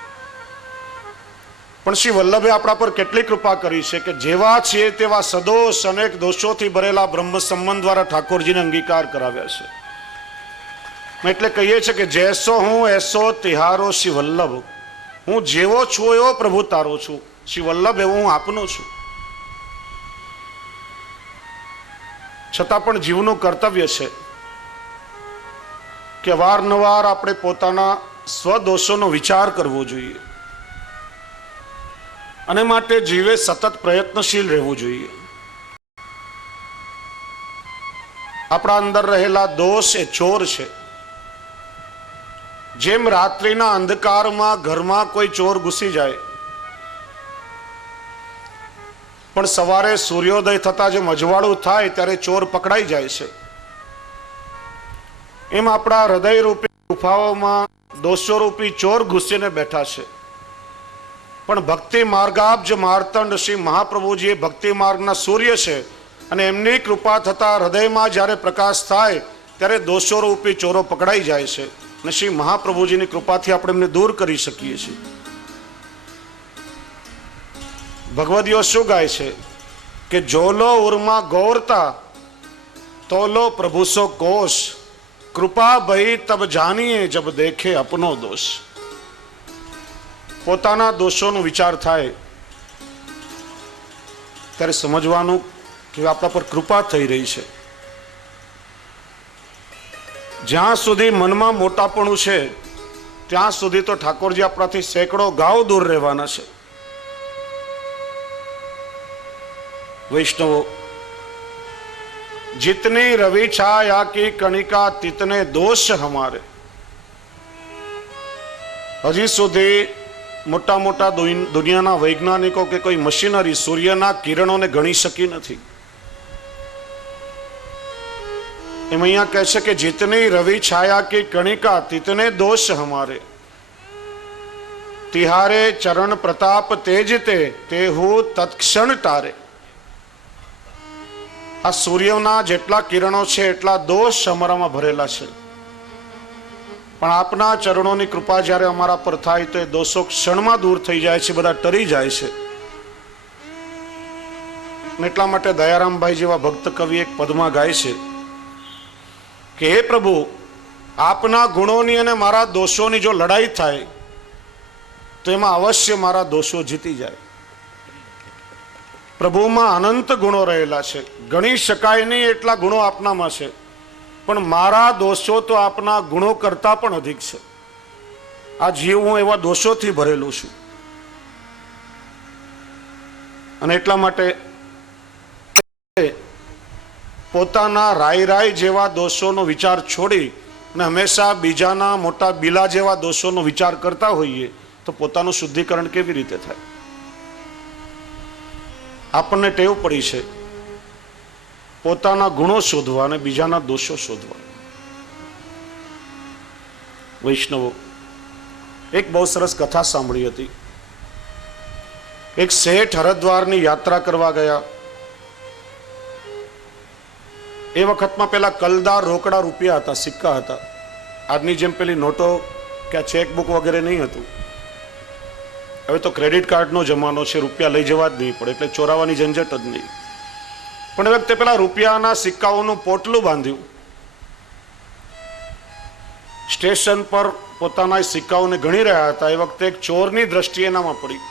પણ શ્રી વલ્લભે આપણા પર કેટલી કૃપા કરી છે કે જેવા છીએ તેવા સદોષ અનેક દોષોથી ભરેલા બ્રહ્મ સંબંધ દ્વારા ઠાકોરજીને અંગીકાર કરાવ્યા છે। એટલે કહીએ છીએ કે જૈસો હું એસો તિહારો શ્રી વલ્લભ હું જેવો છું એવો પ્રભુ તારો છું શ્રી વલ્લભ એવો હું આપનો છું। છતાં પણ જીવનું કર્તવ્ય છે કે વારંવાર આપણે પોતાના સ્વદોષોનો વિચાર કરવો જોઈએ અને માટે જીવે સતત પ્રયત્નશીલ રહેવું જોઈએ. આપણા અંદર રહેલા દોષ એ ચોર છે. જેમ રાત્રિના અંધકારમાં ઘરમાં કોઈ ચોર ઘૂસી જાય પણ સવારે સૂર્યોદય થતા જેમ અજવાળું થાય ત્યારે ચોર પકડાઈ જાય છે, એમ આપણા હૃદય રૂપી ગુફાઓમાં દોષો રૂપી ચોર ઘૂસીને બેઠા છે. પણ ભક્તિ માર્ગાબ્જ માર્તંડ શ્રી મહાપ્રભુજી એ ભક્તિ માર્ગના સૂર્ય છે અને એમની કૃપા થતા હૃદયમાં જ્યારે પ્રકાશ થાય ત્યારે દોષો રૂપી ચોરો પકડાઈ જાય છે અને શ્રી મહાપ્રભુજીની કૃપાથી આપણે એમને દૂર કરી શકીએ છીએ. ભગવદીઓ શું ગાય છે કે જોલો ઉર્મા ગૌરતા તોલો પ્રભુ સો કોશ કૃપા ભઈ તબ જાનીએ જબ દેખે અપનો દોષ. પોતાના દોષોનો વિચાર થાય ત્યારે સમજવાનું કે આપણા પર કૃપા થઈ રહી છે. જ્યાં સુધી મનમાં મોટાપણું છે ત્યાં સુધી તો ઠાકોરજી આપણાથી સેંકડો ગાઉ દૂર રહેવાના છે. વૈષ્ણવો, जितनी रवि छाया की कणिका तितने दोष हमारे. હજી સુધી મોટા મોટા દુનિયાના વૈજ્ઞાનિકો કે કોઈ મશીનરી સૂર્યના કિરણોને ગણી શકી નથી. એમ અહીંયા કહે છે કે जितनी रवि छाया की कणिका तितने दोष हमारे. तिहारे चरण प्रताप तेजते तेहु तत्क्षण तारे. આ સૂર્યના જેટલા કિરણો છે એટલા દોષ અમારામાં ભરેલા છે, પણ આપના ચરણોની કૃપા જ્યારે અમારા પર થાય તો એ દોષો ક્ષણમાં દૂર થઈ જાય છે, બધા ટરી જાય છે. એટલા માટે દયારામભાઈ જેવા ભક્ત કવિ એક પદમાં ગાય છે કે હે પ્રભુ, આપના ગુણોની અને મારા દોષોની જો લડાઈ થાય તો એમાં અવશ્ય મારા દોષો જીતી જાય. પ્રભુમાં અનંત ગુણો રહેલા છે, ગણી શકાય નહીં એટલા ગુણો આપનામાં છે, પણ મારા દોષો તો આપના ગુણો કરતા પણ અધિક છે. આ જીવ હું એવા દોષોથી ભરેલું છું અને એટલા માટે પોતાના રાય જેવા દોષોનો વિચાર છોડી અને હંમેશા બીજાના મોટા બીલા જેવા દોષોનો વિચાર કરતા હોઈએ તો પોતાનું શુદ્ધિકરણ કેવી રીતે થાય? આપણને ટેવ પડી છે પોતાના ગુણો શોધવા અને બીજાના દોષો શોધવા. વૈષ્ણવો, એક બહુ સરસ કથા સાંભળી હતી. એક શેઠ હરિદ્વારની યાત્રા કરવા ગયા. એ વખતમાં પેલા કલદાર રોકડા રૂપિયા હતા, સિક્કા હતા. આજની જેમ પેલી નોટો કે ચેકબુક વગેરે નહીં હતું. હવે તો ક્રેડિટ કાર્ડનો જમાનો છે, રૂપિયા લઈ જવા જ નહીં પડે, એટલે ચોરાવાની ઝંઝટ જ નહીં. પણ એ વખતે પેલા રૂપિયાના સિક્કાઓનું પોટલું બાંધ્યું. સ્ટેશન પર પોતાના સિક્કાઓને ગણી રહ્યા હતા. એ વખતે એક ચોરની દ્રષ્ટિ એનામાં પડી.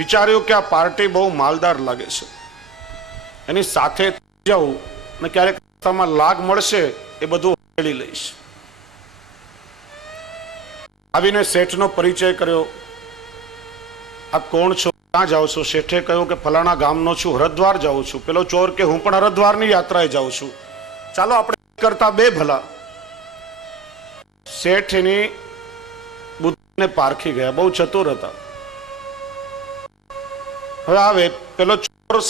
વિચાર્યું કે આ પાર્ટી બહુ માલદાર લાગે છે, એની સાથે જાઉં અને ક્યારેક રસ્તામાં લાગ મળશે એ બધું મેળવી લઈશ. આવીને શેઠનો પરિચય કર્યો. આપ કોણ છો, ક્યાં જાઓ છો? શેઠે કહ્યું કે ફલાણા ગામનો છું, હરિદ્વાર જાઉં છું. પેલો ચોર કે હું પણ હરિદ્વારની યાત્રાએ જાઉં છું, ચાલો આપણે કરતા બે ભલા. શેઠ એની બુદ્ધિને પારખી ગયા, બહુ ચતુર હતા. હવે આવે પેલો ચોર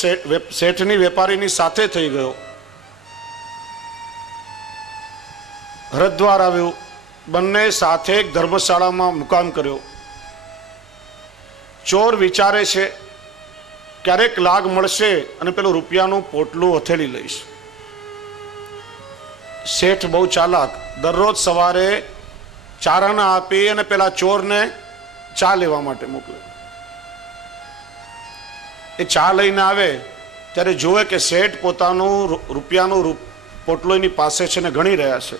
શેઠની વેપારીની સાથે થઈ ગયો. હરિદ્વાર આવ્યું, બંને સાથે એક ધર્મશાળામાં મુકામ કર્યો. ચોર વિચારે છે ક્યારેક લાગ મળશે અને પેલું રૂપિયાનું પોટલું હથેળી લઈશ. શેઠ બહુ ચાલાક, દરરોજ સવારે ચારાના આપી અને પેલા ચોરને ચા લેવા માટે મોકલે. એ ચા લઈને આવે ત્યારે જોવે કે શેઠ પોતાનું રૂપિયાનું પોટલું એની પાસે છે ને ગણી રહ્યા છે.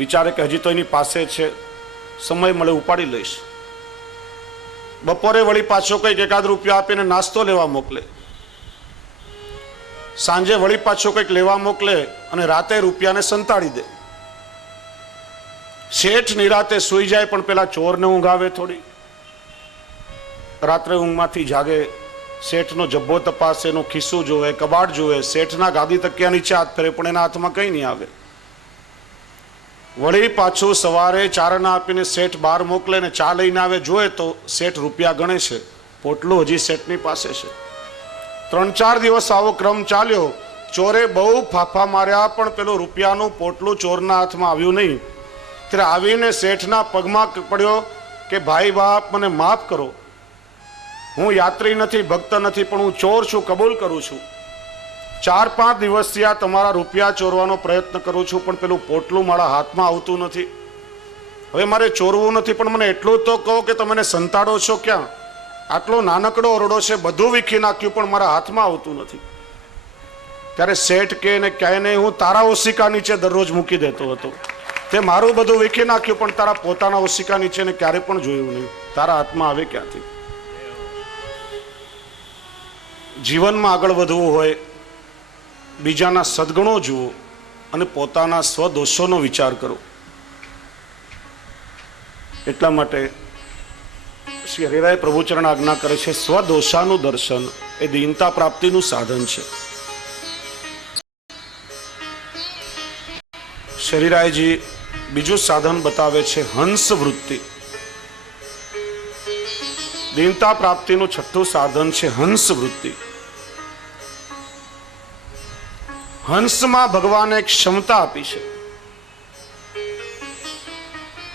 વિચારે કે હજી તો એની પાસે છે, સમય મળે ઉપાડી લઈશ. બપોરે વળી પાછો કંઈક એકાદ રૂપિયા આપીને નાસ્તો લેવા મોકલે. સાંજે વળી પાછો કંઈક લેવા મોકલે અને રાતે રૂપિયાને સંતાડી દે. શેઠ નિરાતે સૂઈ જાય પણ પેલા ચોરને ઊંઘ આવે થોડી. રાત્રે ઊંઘમાંથી જાગે, શેઠનો જબ્બો તપાસે, એનું ખિસ્સું જોવે, કબાટ જોવે, શેઠના ગાદી તકિયા નીચે હાથ ફેરે પણ એના હાથમાં કંઈ નહીં આવે. વળી પાછું સવારે ચારના આપીને શેઠ બહાર મોકલે ને ચા લઈને આવે, જોયે તો શેઠ રૂપિયા ગણે છે, પોટલું હજી શેઠની પાસે છે. 3-4 દિવસ આવો ક્રમ ચાલ્યો. ચોરે બહુ ફાફા માર્યા પણ પેલું રૂપિયાનું પોટલું ચોરના હાથમાં આવ્યું નહીં. ત્યારે આવીને શેઠના પગમાં પડ્યો કે ભાઈ બાપ, મને માફ કરો, હું યાત્રી નથી, ભક્ત નથી, પણ હું ચોર છું, કબૂલ કરું છું. 4-5 દિવસથી આ તમારા રૂપિયા ચોરવાનો પ્રયત્ન કરું છું પણ પેલું પોટલું મારા હાથમાં આવતું નથી. હવે મારે ચોરવું નથી, પણ મને એટલું તો કહો કે તમે સંતાડો છો ક્યાં? આટલો નાનકડો ઓરડો છે, બધું વીખી નાખ્યું પણ મારા હાથમાં આવતું નથી. ત્યારે શેઠ કે ને ક્યાંય નહીં, હું તારા ઓશિકા નીચે દરરોજ મૂકી દેતો હતો, તે મારું બધું વીખી નાખ્યું પણ તારા પોતાના ઓશિકા નીચે ને ક્યારે પણ જોયું નહીં. તારા હાથમાં આવે ક્યાંથી? જીવનમાં આગળ વધવું હોય, બીજાના સદગુણો જુઓ અને પોતાના સ્વદોષોનો વિચાર કરો. એટલા માટે શ્રી હરિરાય પ્રભુચરણ આજ્ઞા કરે છે, સ્વદોષાનું દર્શન એ દીનતા પ્રાપ્તિનું સાધન છે. શરીરાયજી બીજું સાધન બતાવે છે, હંસ વૃત્તિ. દીનતા પ્રાપ્તિનું છઠ્ઠું સાધન છે હંસ વૃત્તિ. હંસમાં ભગવાને એક ક્ષમતા આપી છે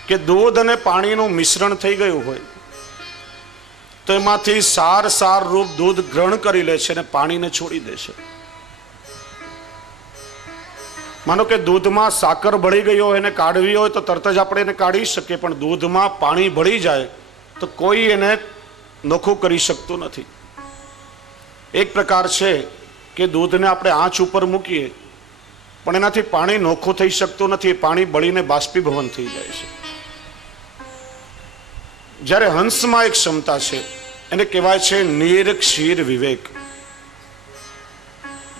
કે દૂધ અને પાણીનું મિશ્રણ થઈ ગયું હોય તો એમાંથી સાર રૂપ દૂધ ગ્રહણ કરી લે છે અને પાણીને છોડી દે છે. માનો કે દૂધમાં સાકર ભળી ગઈ હોય, એને કાઢવી હોય તો તરત જ આપણે એને કાઢી શકીએ, પણ દૂધમાં પાણી ભળી જાય તો કોઈ એને નોખું કરી શકતું નથી. એક પ્રકાર છે કે દૂધને આપણે આંચ ઉપર મૂકીએ પણ એનાથી પાણી નોખું થઈ શકતું નથી, પાણી બળીને બાષ્પીભવન થઈ જાય છે. જ્યારે હંસમાં એક ક્ષમતા છે, એને કહેવાય છે નીર ક્ષીર વિવેક.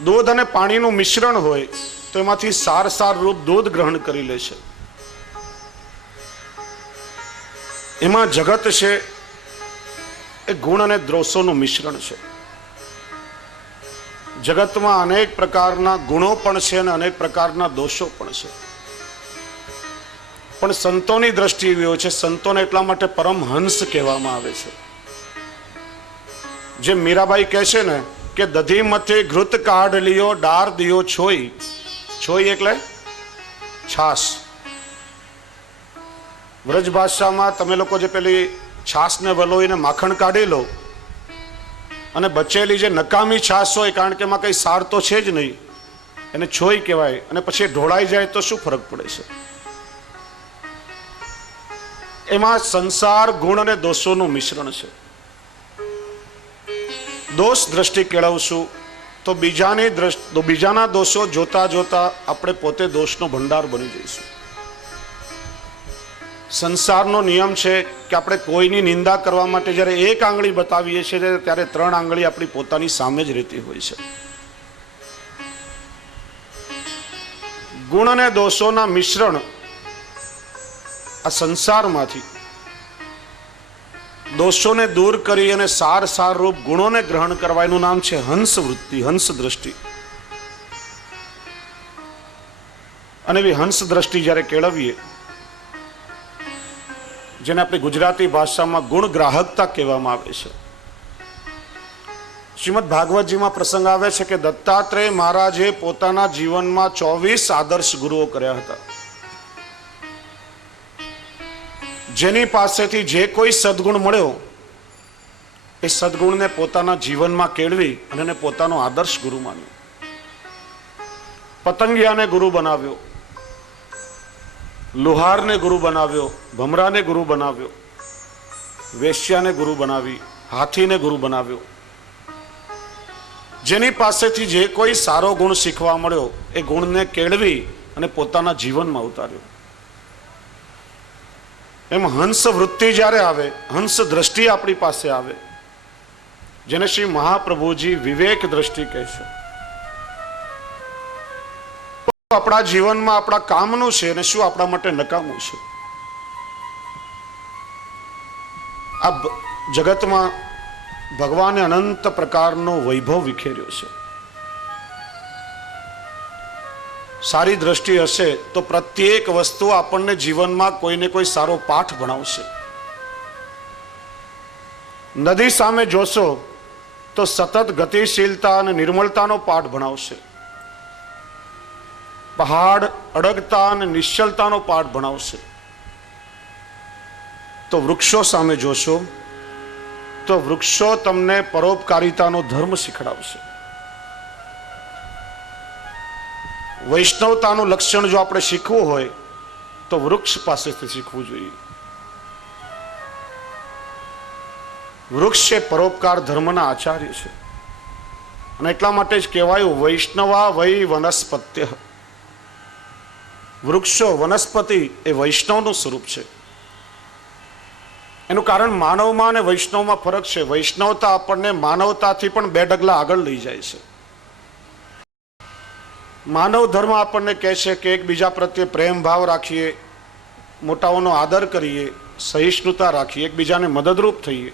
દૂધ અને પાણીનું મિશ્રણ હોય તો એમાંથી સાર રૂપ દૂધ ગ્રહણ કરી લે છે. એમાં જગત છે એ ગુણ અને દોષોનું મિશ્રણ છે. જગતમાં અનેક પ્રકારના ગુણો પણ છે અને અનેક પ્રકારના દોષો પણ છે. પણ સંતોની દ્રષ્ટિ એવી હોય છે, સંતોને એટલા માટે પરમહંસ કહેવામાં આવે છે. જે મીરાબાઈ કહે છે ને કે દધી મથે ઘૃત કાઢ લિયો ડાર દિયો છોઈ. છોઈ એટલે છાસ. વ્રજ ભાષામાં તમે લોકો જે પેલી છાસને વલોઈને માખણ કાઢી લો અને બચેલી જે નકામી છાસ હોય, કારણ કે એમાં કઈ સાર તો છે જ નહીં, એને છોઈ કહેવાય. અને પછી ઢોળાઈ જાય તો શું ફરક પડે છે? એમાં સંસાર, ગુણ અને દોષોનું મિશ્રણ છે. દોષ દ્રષ્ટિ કેળવશું તો બીજાના દોષો જોતા જોતા આપણે પોતે દોષનો ભંડાર બની જઈશું. સંસારનો નિયમ છે કે આપણે કોઈની નિંદા કરવા માટે જ્યારે એક આંગળી બતાવીએ છીએ ત્યારે 3 આંગળી આપણી પોતાની સામે જ રહેતી હોય છે. ગુણ અને દોષોના મિશ્રણ આ સંસારમાંથી દોષોને દૂર કરી અને સાર રૂપ ગુણોને ગ્રહણ કરવા, એનું નામ છે હંસ વૃત્તિ, હંસ દ્રષ્ટિ. અને એવી હંસ દ્રષ્ટિ જ્યારે કેળવીએ, જેને આપણે ગુજરાતી ભાષામાં ગુણ ગ્રાહકતા કહેવામાં આવે છે. શ્રીમદ ભાગવતજીમાં પ્રસંગ આવે છે કે દત્તાત્રેય મહારાજે પોતાના જીવનમાં 24 આદર્શ ગુરુઓ કર્યા હતા. જેની પાસેથી જે કોઈ સદગુણ મળ્યો એ સદગુણને પોતાના જીવનમાં કેળવી અને એને પોતાનો આદર્શ ગુરુ માન્યો. પતંગિયાને ગુરુ બનાવ્યો, લુહારને ગુરુ બનાવ્યો, ભમરાને ગુરુ બનાવ્યો, વેશ્યાને ગુરુ બનાવી, હાથીને ગુરુ બનાવ્યો. જેની પાસેથી જે કોઈ સારો ગુણ શીખવા મળ્યો એ ગુણને કેળવી અને પોતાના જીવનમાં ઉતાર્યો. એમ હંસ વૃત્તિ જ્યારે આવે, હંસ દ્રષ્ટિ આપણી પાસે આવે, જેને શ્રી મહાપ્રભુજી વિવેક દ્રષ્ટિ કહે છે. આપણા જીવનમાં આપણા કામનું છે અને શું આપણા માટે નકામું છે. આ જગતમાં ભગવાને અનંત પ્રકારનો વૈભવ વિખેર્યો છે. સારી દ્રષ્ટિ હશે તો પ્રત્યેક વસ્તુ આપણને જીવનમાં કોઈને કોઈ સારો પાઠ ભણાવશે. નદી સામે જોશો તો સતત ગતિશીલતા અને નિર્મળતાનો પાઠ ભણાવશે. પહાડ અડગતા અને નિશ્ચલતાનો પાઠ ભણાવશે. તો વૃક્ષો સામે જોશો તો વૃક્ષો તમને પરોપકારિતાનો ધર્મ શીખડાવશે. વૈષ્ણવતાનું લક્ષણ જો આપણે શીખવું હોય તો વૃક્ષ પાસેથી શીખવું જોઈએ. વૃક્ષ એ પરોપકાર ધર્મના આચાર્ય છે અને એટલા માટે જ કહેવાયું વૈષ્ણવા વૈ વનસ્પત્ય. વૃક્ષો વનસ્પતિ એ વૈષ્ણવનું સ્વરૂપ છે. એનું કારણ માનવમાં અને વૈષ્ણવમાં ફરક છે. વૈષ્ણવતા આપણને માનવતાથી પણ 2 ડગલા આગળ લઈ જાય છે. માનવ ધર્મ આપણને કહે છે કે એકબીજા પ્રત્યે પ્રેમ ભાવ રાખીએ, મોટાઓનો આદર કરીએ, સહિષ્ણુતા રાખીએ, એકબીજાને મદદરૂપ થઈએ,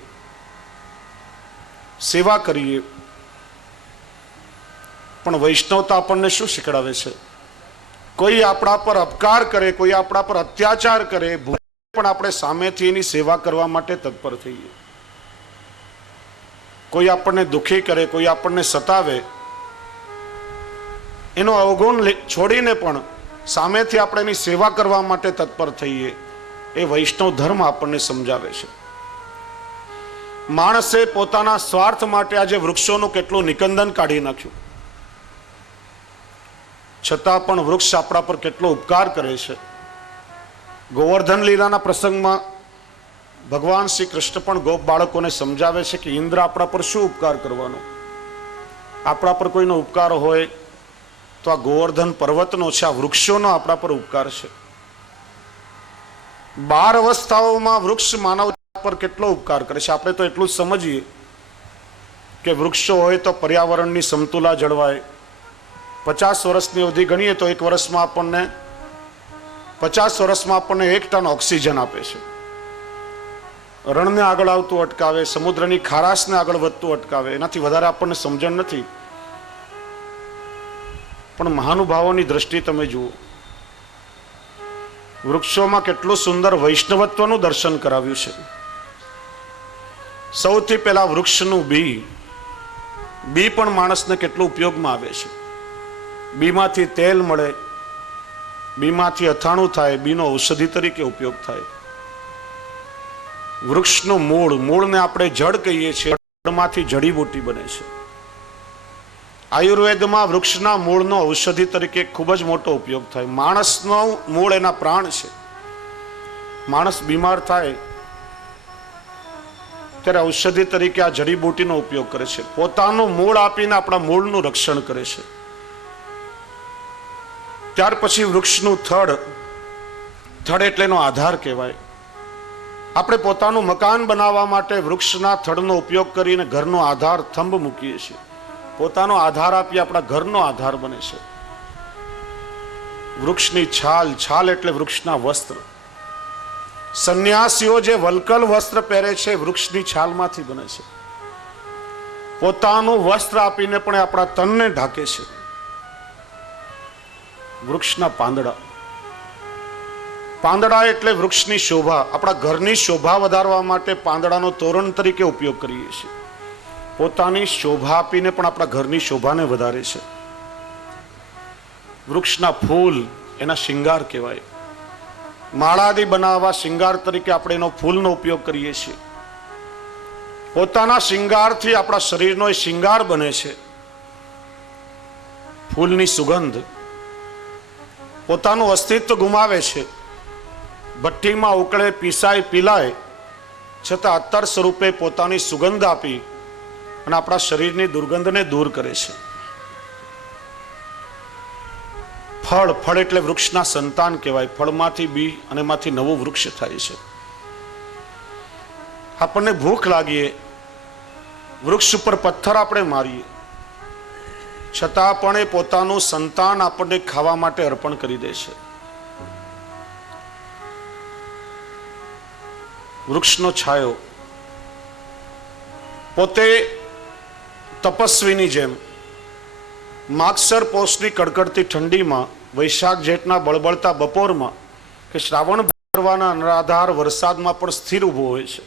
સેવા કરીએ. પણ વૈષ્ણવતા આપણને શું શીખડાવે છે? કોઈ આપણા પર અપકાર કરે, કોઈ આપણા પર અત્યાચાર કરે, પણ આપણે સામેથી એની સેવા કરવા માટે તત્પર થઈએ. કોઈ આપણને દુઃખી કરે, કોઈ આપણને સતાવે, એનો અવગુણ છોડીને પણ સામેથી આપણે એની સેવા કરવા માટે તત્પર થઈએ. એ વૈષ્ણવ ધર્મ આપણને સમજાવે છે. માણસે પોતાના સ્વાર્થ માટે આજે વૃક્ષોનું કેટલું નિકંદન કાઢી નાખ્યું, છતાં પણ વૃક્ષ આપણા પર કેટલો ઉપકાર કરે છે. ગોવર્ધન લીલાના પ્રસંગમાં ભગવાન શ્રી કૃષ્ણ પણ ગોપ બાળકોને સમજાવે છે કે ઇન્દ્ર આપણા પર શું ઉપકાર કરવાનો. આપણા પર કોઈનો ઉપકાર હોય તો આ ગોવર્ધન પર્વતનો છે, આ વૃક્ષોનો આપણા પર ઉપકાર છે. 12 અવસ્થાઓમાં વૃક્ષ માનવ પર કેટલો ઉપકાર કરે છે. આપણે તો એટલું જ સમજીએ કે વૃક્ષો હોય તો પર્યાવરણની સમતુલા જળવાય. 50 વર્ષની અવધિ ગણીએ તો 1 વર્ષમાં આપણને 50 વર્ષમાં આપણને 1 ટન ઓક્સિજન આપે છે. રણને આગળ આવતું અટકાવે, સમુદ્રની ખારાશને આગળ વધતું અટકાવે. એનાથી વધારે આપણને સમજણ નથી. પણ મહાનુભાવોની દ્રષ્ટિ તમે જુઓ, વૃક્ષોમાં કેટલું સુંદર વૈષ્ણવત્વનું દર્શન કરાવ્યું છે. સૌથી પહેલા વૃક્ષનું બી પણ માણસને કેટલું ઉપયોગમાં આવે છે. બીમાંથી તેલ મળે, બીમાંથી અથાણું થાય, બીનો ઔષધિ તરીકે ઉપયોગ થાય. વૃક્ષનું મૂળને આપણે જડ કહીએ છીએ, જડમાંથી જડીબુટી બને છે. આયુર્વેદમાં વૃક્ષના મૂળનો ઔષધિ તરીકે ખૂબ જ મોટો ઉપયોગ થાય. માણસનો મૂળ એના પ્રાણ છે. માણસ બીમાર થાય ત્યારે ઔષધિ તરીકે આ જડીબુટીનો ઉપયોગ કરે છે. પોતાનું મૂળ આપીને આપણા મૂળનું રક્ષણ કરે છે. ત્યાર પછી વૃક્ષનું થડ એટલે એનો આધાર કહેવાય. આપણે પોતાનું મકાન બનાવવા માટે વૃક્ષના થડનો ઉપયોગ કરીને ઘરનો આધાર થંભ મૂકીએ છીએ. પોતાનો આધાર આપી આપણા ઘરનો આધાર બને છે. વૃક્ષની છાલ એટલે વૃક્ષના વસ્ત્ર. સંન્યાસીઓ જે વલ્કલ વસ્ત્ર પહેરે છે વૃક્ષની છાલમાંથી બને છે. પોતાનું વસ્ત્ર આપીને પણ આપણા તનને ઢાંકે છે. વૃક્ષના પાંદડા એટલે વૃક્ષની શોભા. આપણા ઘરની શોભા વધારવા માટે પાંદડાનો તોરણ તરીકે ઉપયોગ કરીએ છીએ. પોતાની શોભા આપીને પણ આપણા ઘરની શોભાને વધારે છે. વૃક્ષના ફૂલ એના શિંગાર કહેવાય. માળાદી બનાવવા શિંગાર તરીકે આપણે એનો ફૂલનો ઉપયોગ કરીએ છીએ. પોતાના શિંગારથી આપણા શરીરનો એ શિંગાર બને છે. ફૂલની સુગંધ પોતાનું અસ્તિત્વ ગુમાવે છે. ભઠ્ઠીમાં ઉકળે, પીસાય, પીલાય, છતાં અત્તર સ્વરૂપે પોતાની સુગંધ આપી અને આપણા શરીરની દુર્ગંધને દૂર કરે છે. ફળ એટલે વૃક્ષના સંતાન કહેવાય. ફળમાંથી બી અને એમાંથી નવું વૃક્ષ થાય છે. આપણને ભૂખ લાગીએ, વૃક્ષ ઉપર પથ્થર આપણે મારીએ, છતાં પણ એ પોતાનું સંતાન આપણને ખાવા માટે અર્પણ કરી દે છે. વૃક્ષનો છાયો પોતે તપસ્વીની જેમ માગસર પોષની કડકડતી ઠંડીમાં, વૈશાખ જેઠના બળબળતા બપોરમાં કે શ્રાવણ ભરવાના અનરાધાર વરસાદમાં પણ સ્થિર ઊભો હોય છે.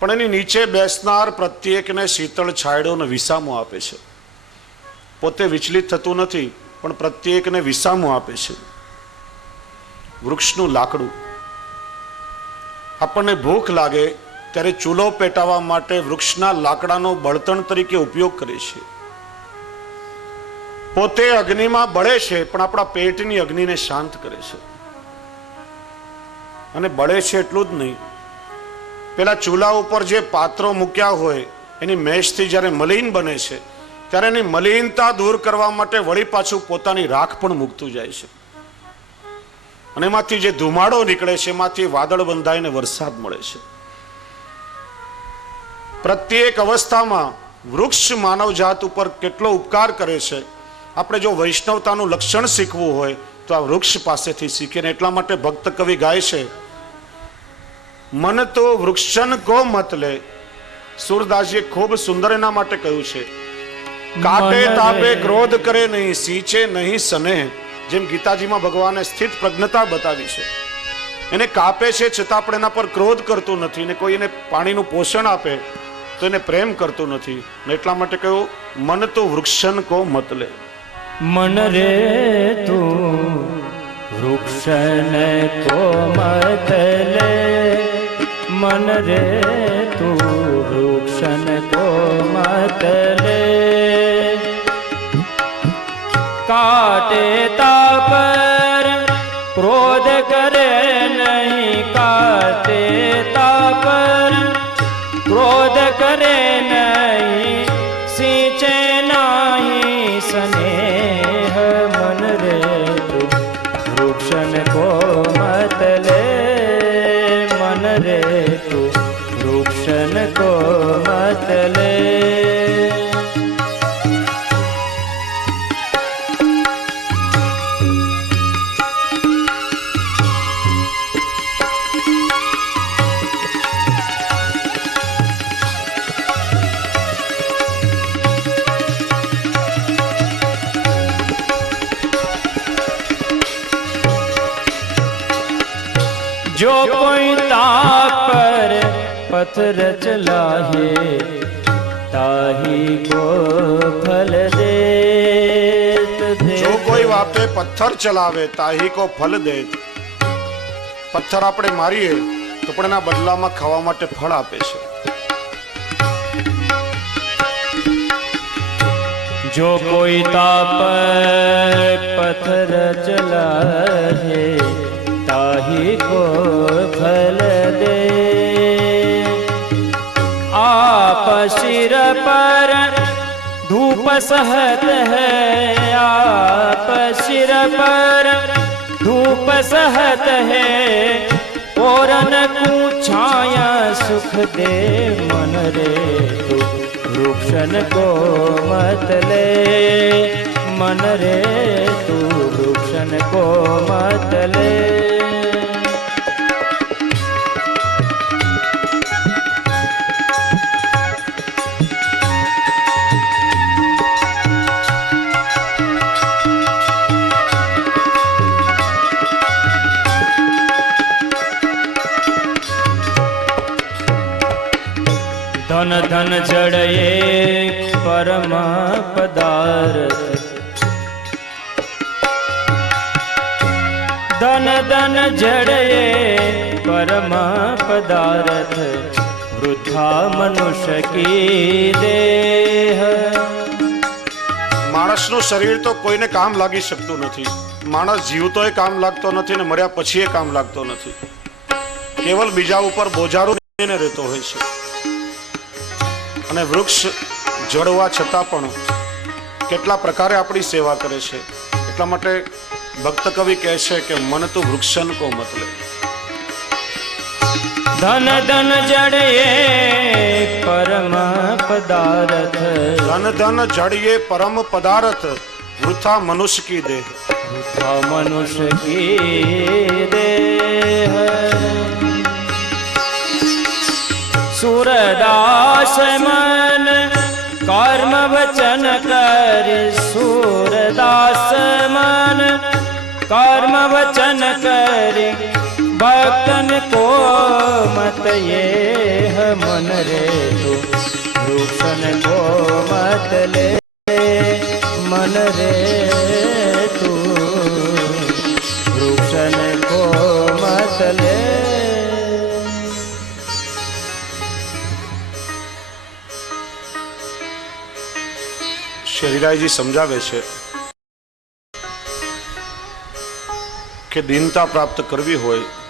પણ એની નીચે બેસનાર પ્રત્યેકને શીતળ છાંયડો અને વિસામો આપે છે. પોતે વિચલિત થતું નથી, પણ પ્રત્યેકને વિસામો આપે છે. વૃક્ષનું લાકડું આપણને ભૂખ લાગે ત્યારે ચૂલો પેટાવવા માટે વૃક્ષના લાકડાનો બળતણ તરીકે ઉપયોગ કરે છે. પોતે અગ્નિમાં બળે છે, પણ આપણા પેટની અગ્નિને શાંત કરે છે. અને બળે છે એટલું જ નહીં, પેલા ચૂલા ઉપર જે પાત્રો મૂક્યા હોય એની મેશથી જ્યારે મલિન બને છે ત્યારે એની મલિનતા દૂર કરવા માટે વળી પાછું પોતાની રાખ પણ મૂકતું જાય છે. અને એમાંથી જે ધુમાડો નીકળે છે એમાંથી વાદળ બંધાઈને વરસાદ મળે છે. પ્રત્યેક અવસ્થામાં વૃક્ષ માનવ જાત ઉપર કેટલો ઉપકાર કરે છે. આપણે જો વૈષ્ણવતાનું લક્ષણ શીખવું હોય તો આ વૃક્ષ પાસેથી શીખીને. એટલા માટે ભક્ત કવિ ગાય છે, મન તો વૃક્ષન કો મત લે. સુરદાસજીએ ખૂબ સુંદર એના માટે કહ્યું છે, કાટે તાપે ક્રોધ કરે નહીં, સિંચે નહીં સ્નેહ. જેમ ગીતાજીમાં ભગવાને સ્થિત પ્રજ્ઞતા બતાવી છે. એને કાપે છે છતાં પણ એના પર ક્રોધ કરતું નથી, ને કોઈ એને પાણીનું પોષણ આપે તો એને પ્રેમ કરતું નથી. એટલા માટે કહ્યું, મન તો વૃક્ષન કો મત લે. मन रे तू वृक्षन को मत ले, मन रे तू वृक्षन को मत ले. काटे तापर क्रोध करे नहीं, काटे तापर क्रोध करे नहीं, सींचे नहीं स्नेह. मन रे तू वृक्षन को मत ले, मन रे तू वृक्षन को मत ले. जो कोई ताप पर पत्थर चलाहे, ताही को फल दे. જો કોઈ વાપે પથ્થર ચલાવે તાહી કો ફલ દે. પથ્થર આપણે મારીએ તો પણ એના બદલામાં ખાવા માટે ફળ આપે છે. जो कोई ताप पर पत्थर चलाहे, ताही को फल दे. आप सिर पर धूप सहत है, आप सिर पर धूप सहत है, और न छाया सुख दे. मन रे तू वृक्षन को मत ले, मन रे तू वृक्षन को मत ले. धन धन जड़ये परम पदार्थ, धन धन जड़ये परम पदार्थ, वृथा मनुष्य की देह. માણસનું શરીર તો કોઈને કામ લાગી શકતું નથી. માણસ જીવતોય કામ લાગતો નથી ને મર્યા પછી કામ લાગતો નથી. કેવલ બીજા ઉપર બોજારું લઈને રહેતો હોય છે. અને વૃક્ષ જડવા છતાં પણ કેટલા પ્રકારે આપણી સેવા કરે છે. એટલા માટે ભક્ત કવિ કહે છે કે મન તો વૃક્ષન કો મત લે. ધન ધન જડે પરમ પદાર્થ ધન ધન જડિયે પરમ પદાર્થ વૃથા મનુષ્ય કી દેહ વૃથા મનુષ્ય કી દેહ सूरदास मन कर्म वचन कर सूरदास मन कर्म वचन कर भक्तन को मत ये मन रे तू वृक्षन को मत ले मन रे तू वृक्षन को मत ले શરીરાઈજી સમજાવે છે કે દીનતા પ્રાપ્ત કરવી હોય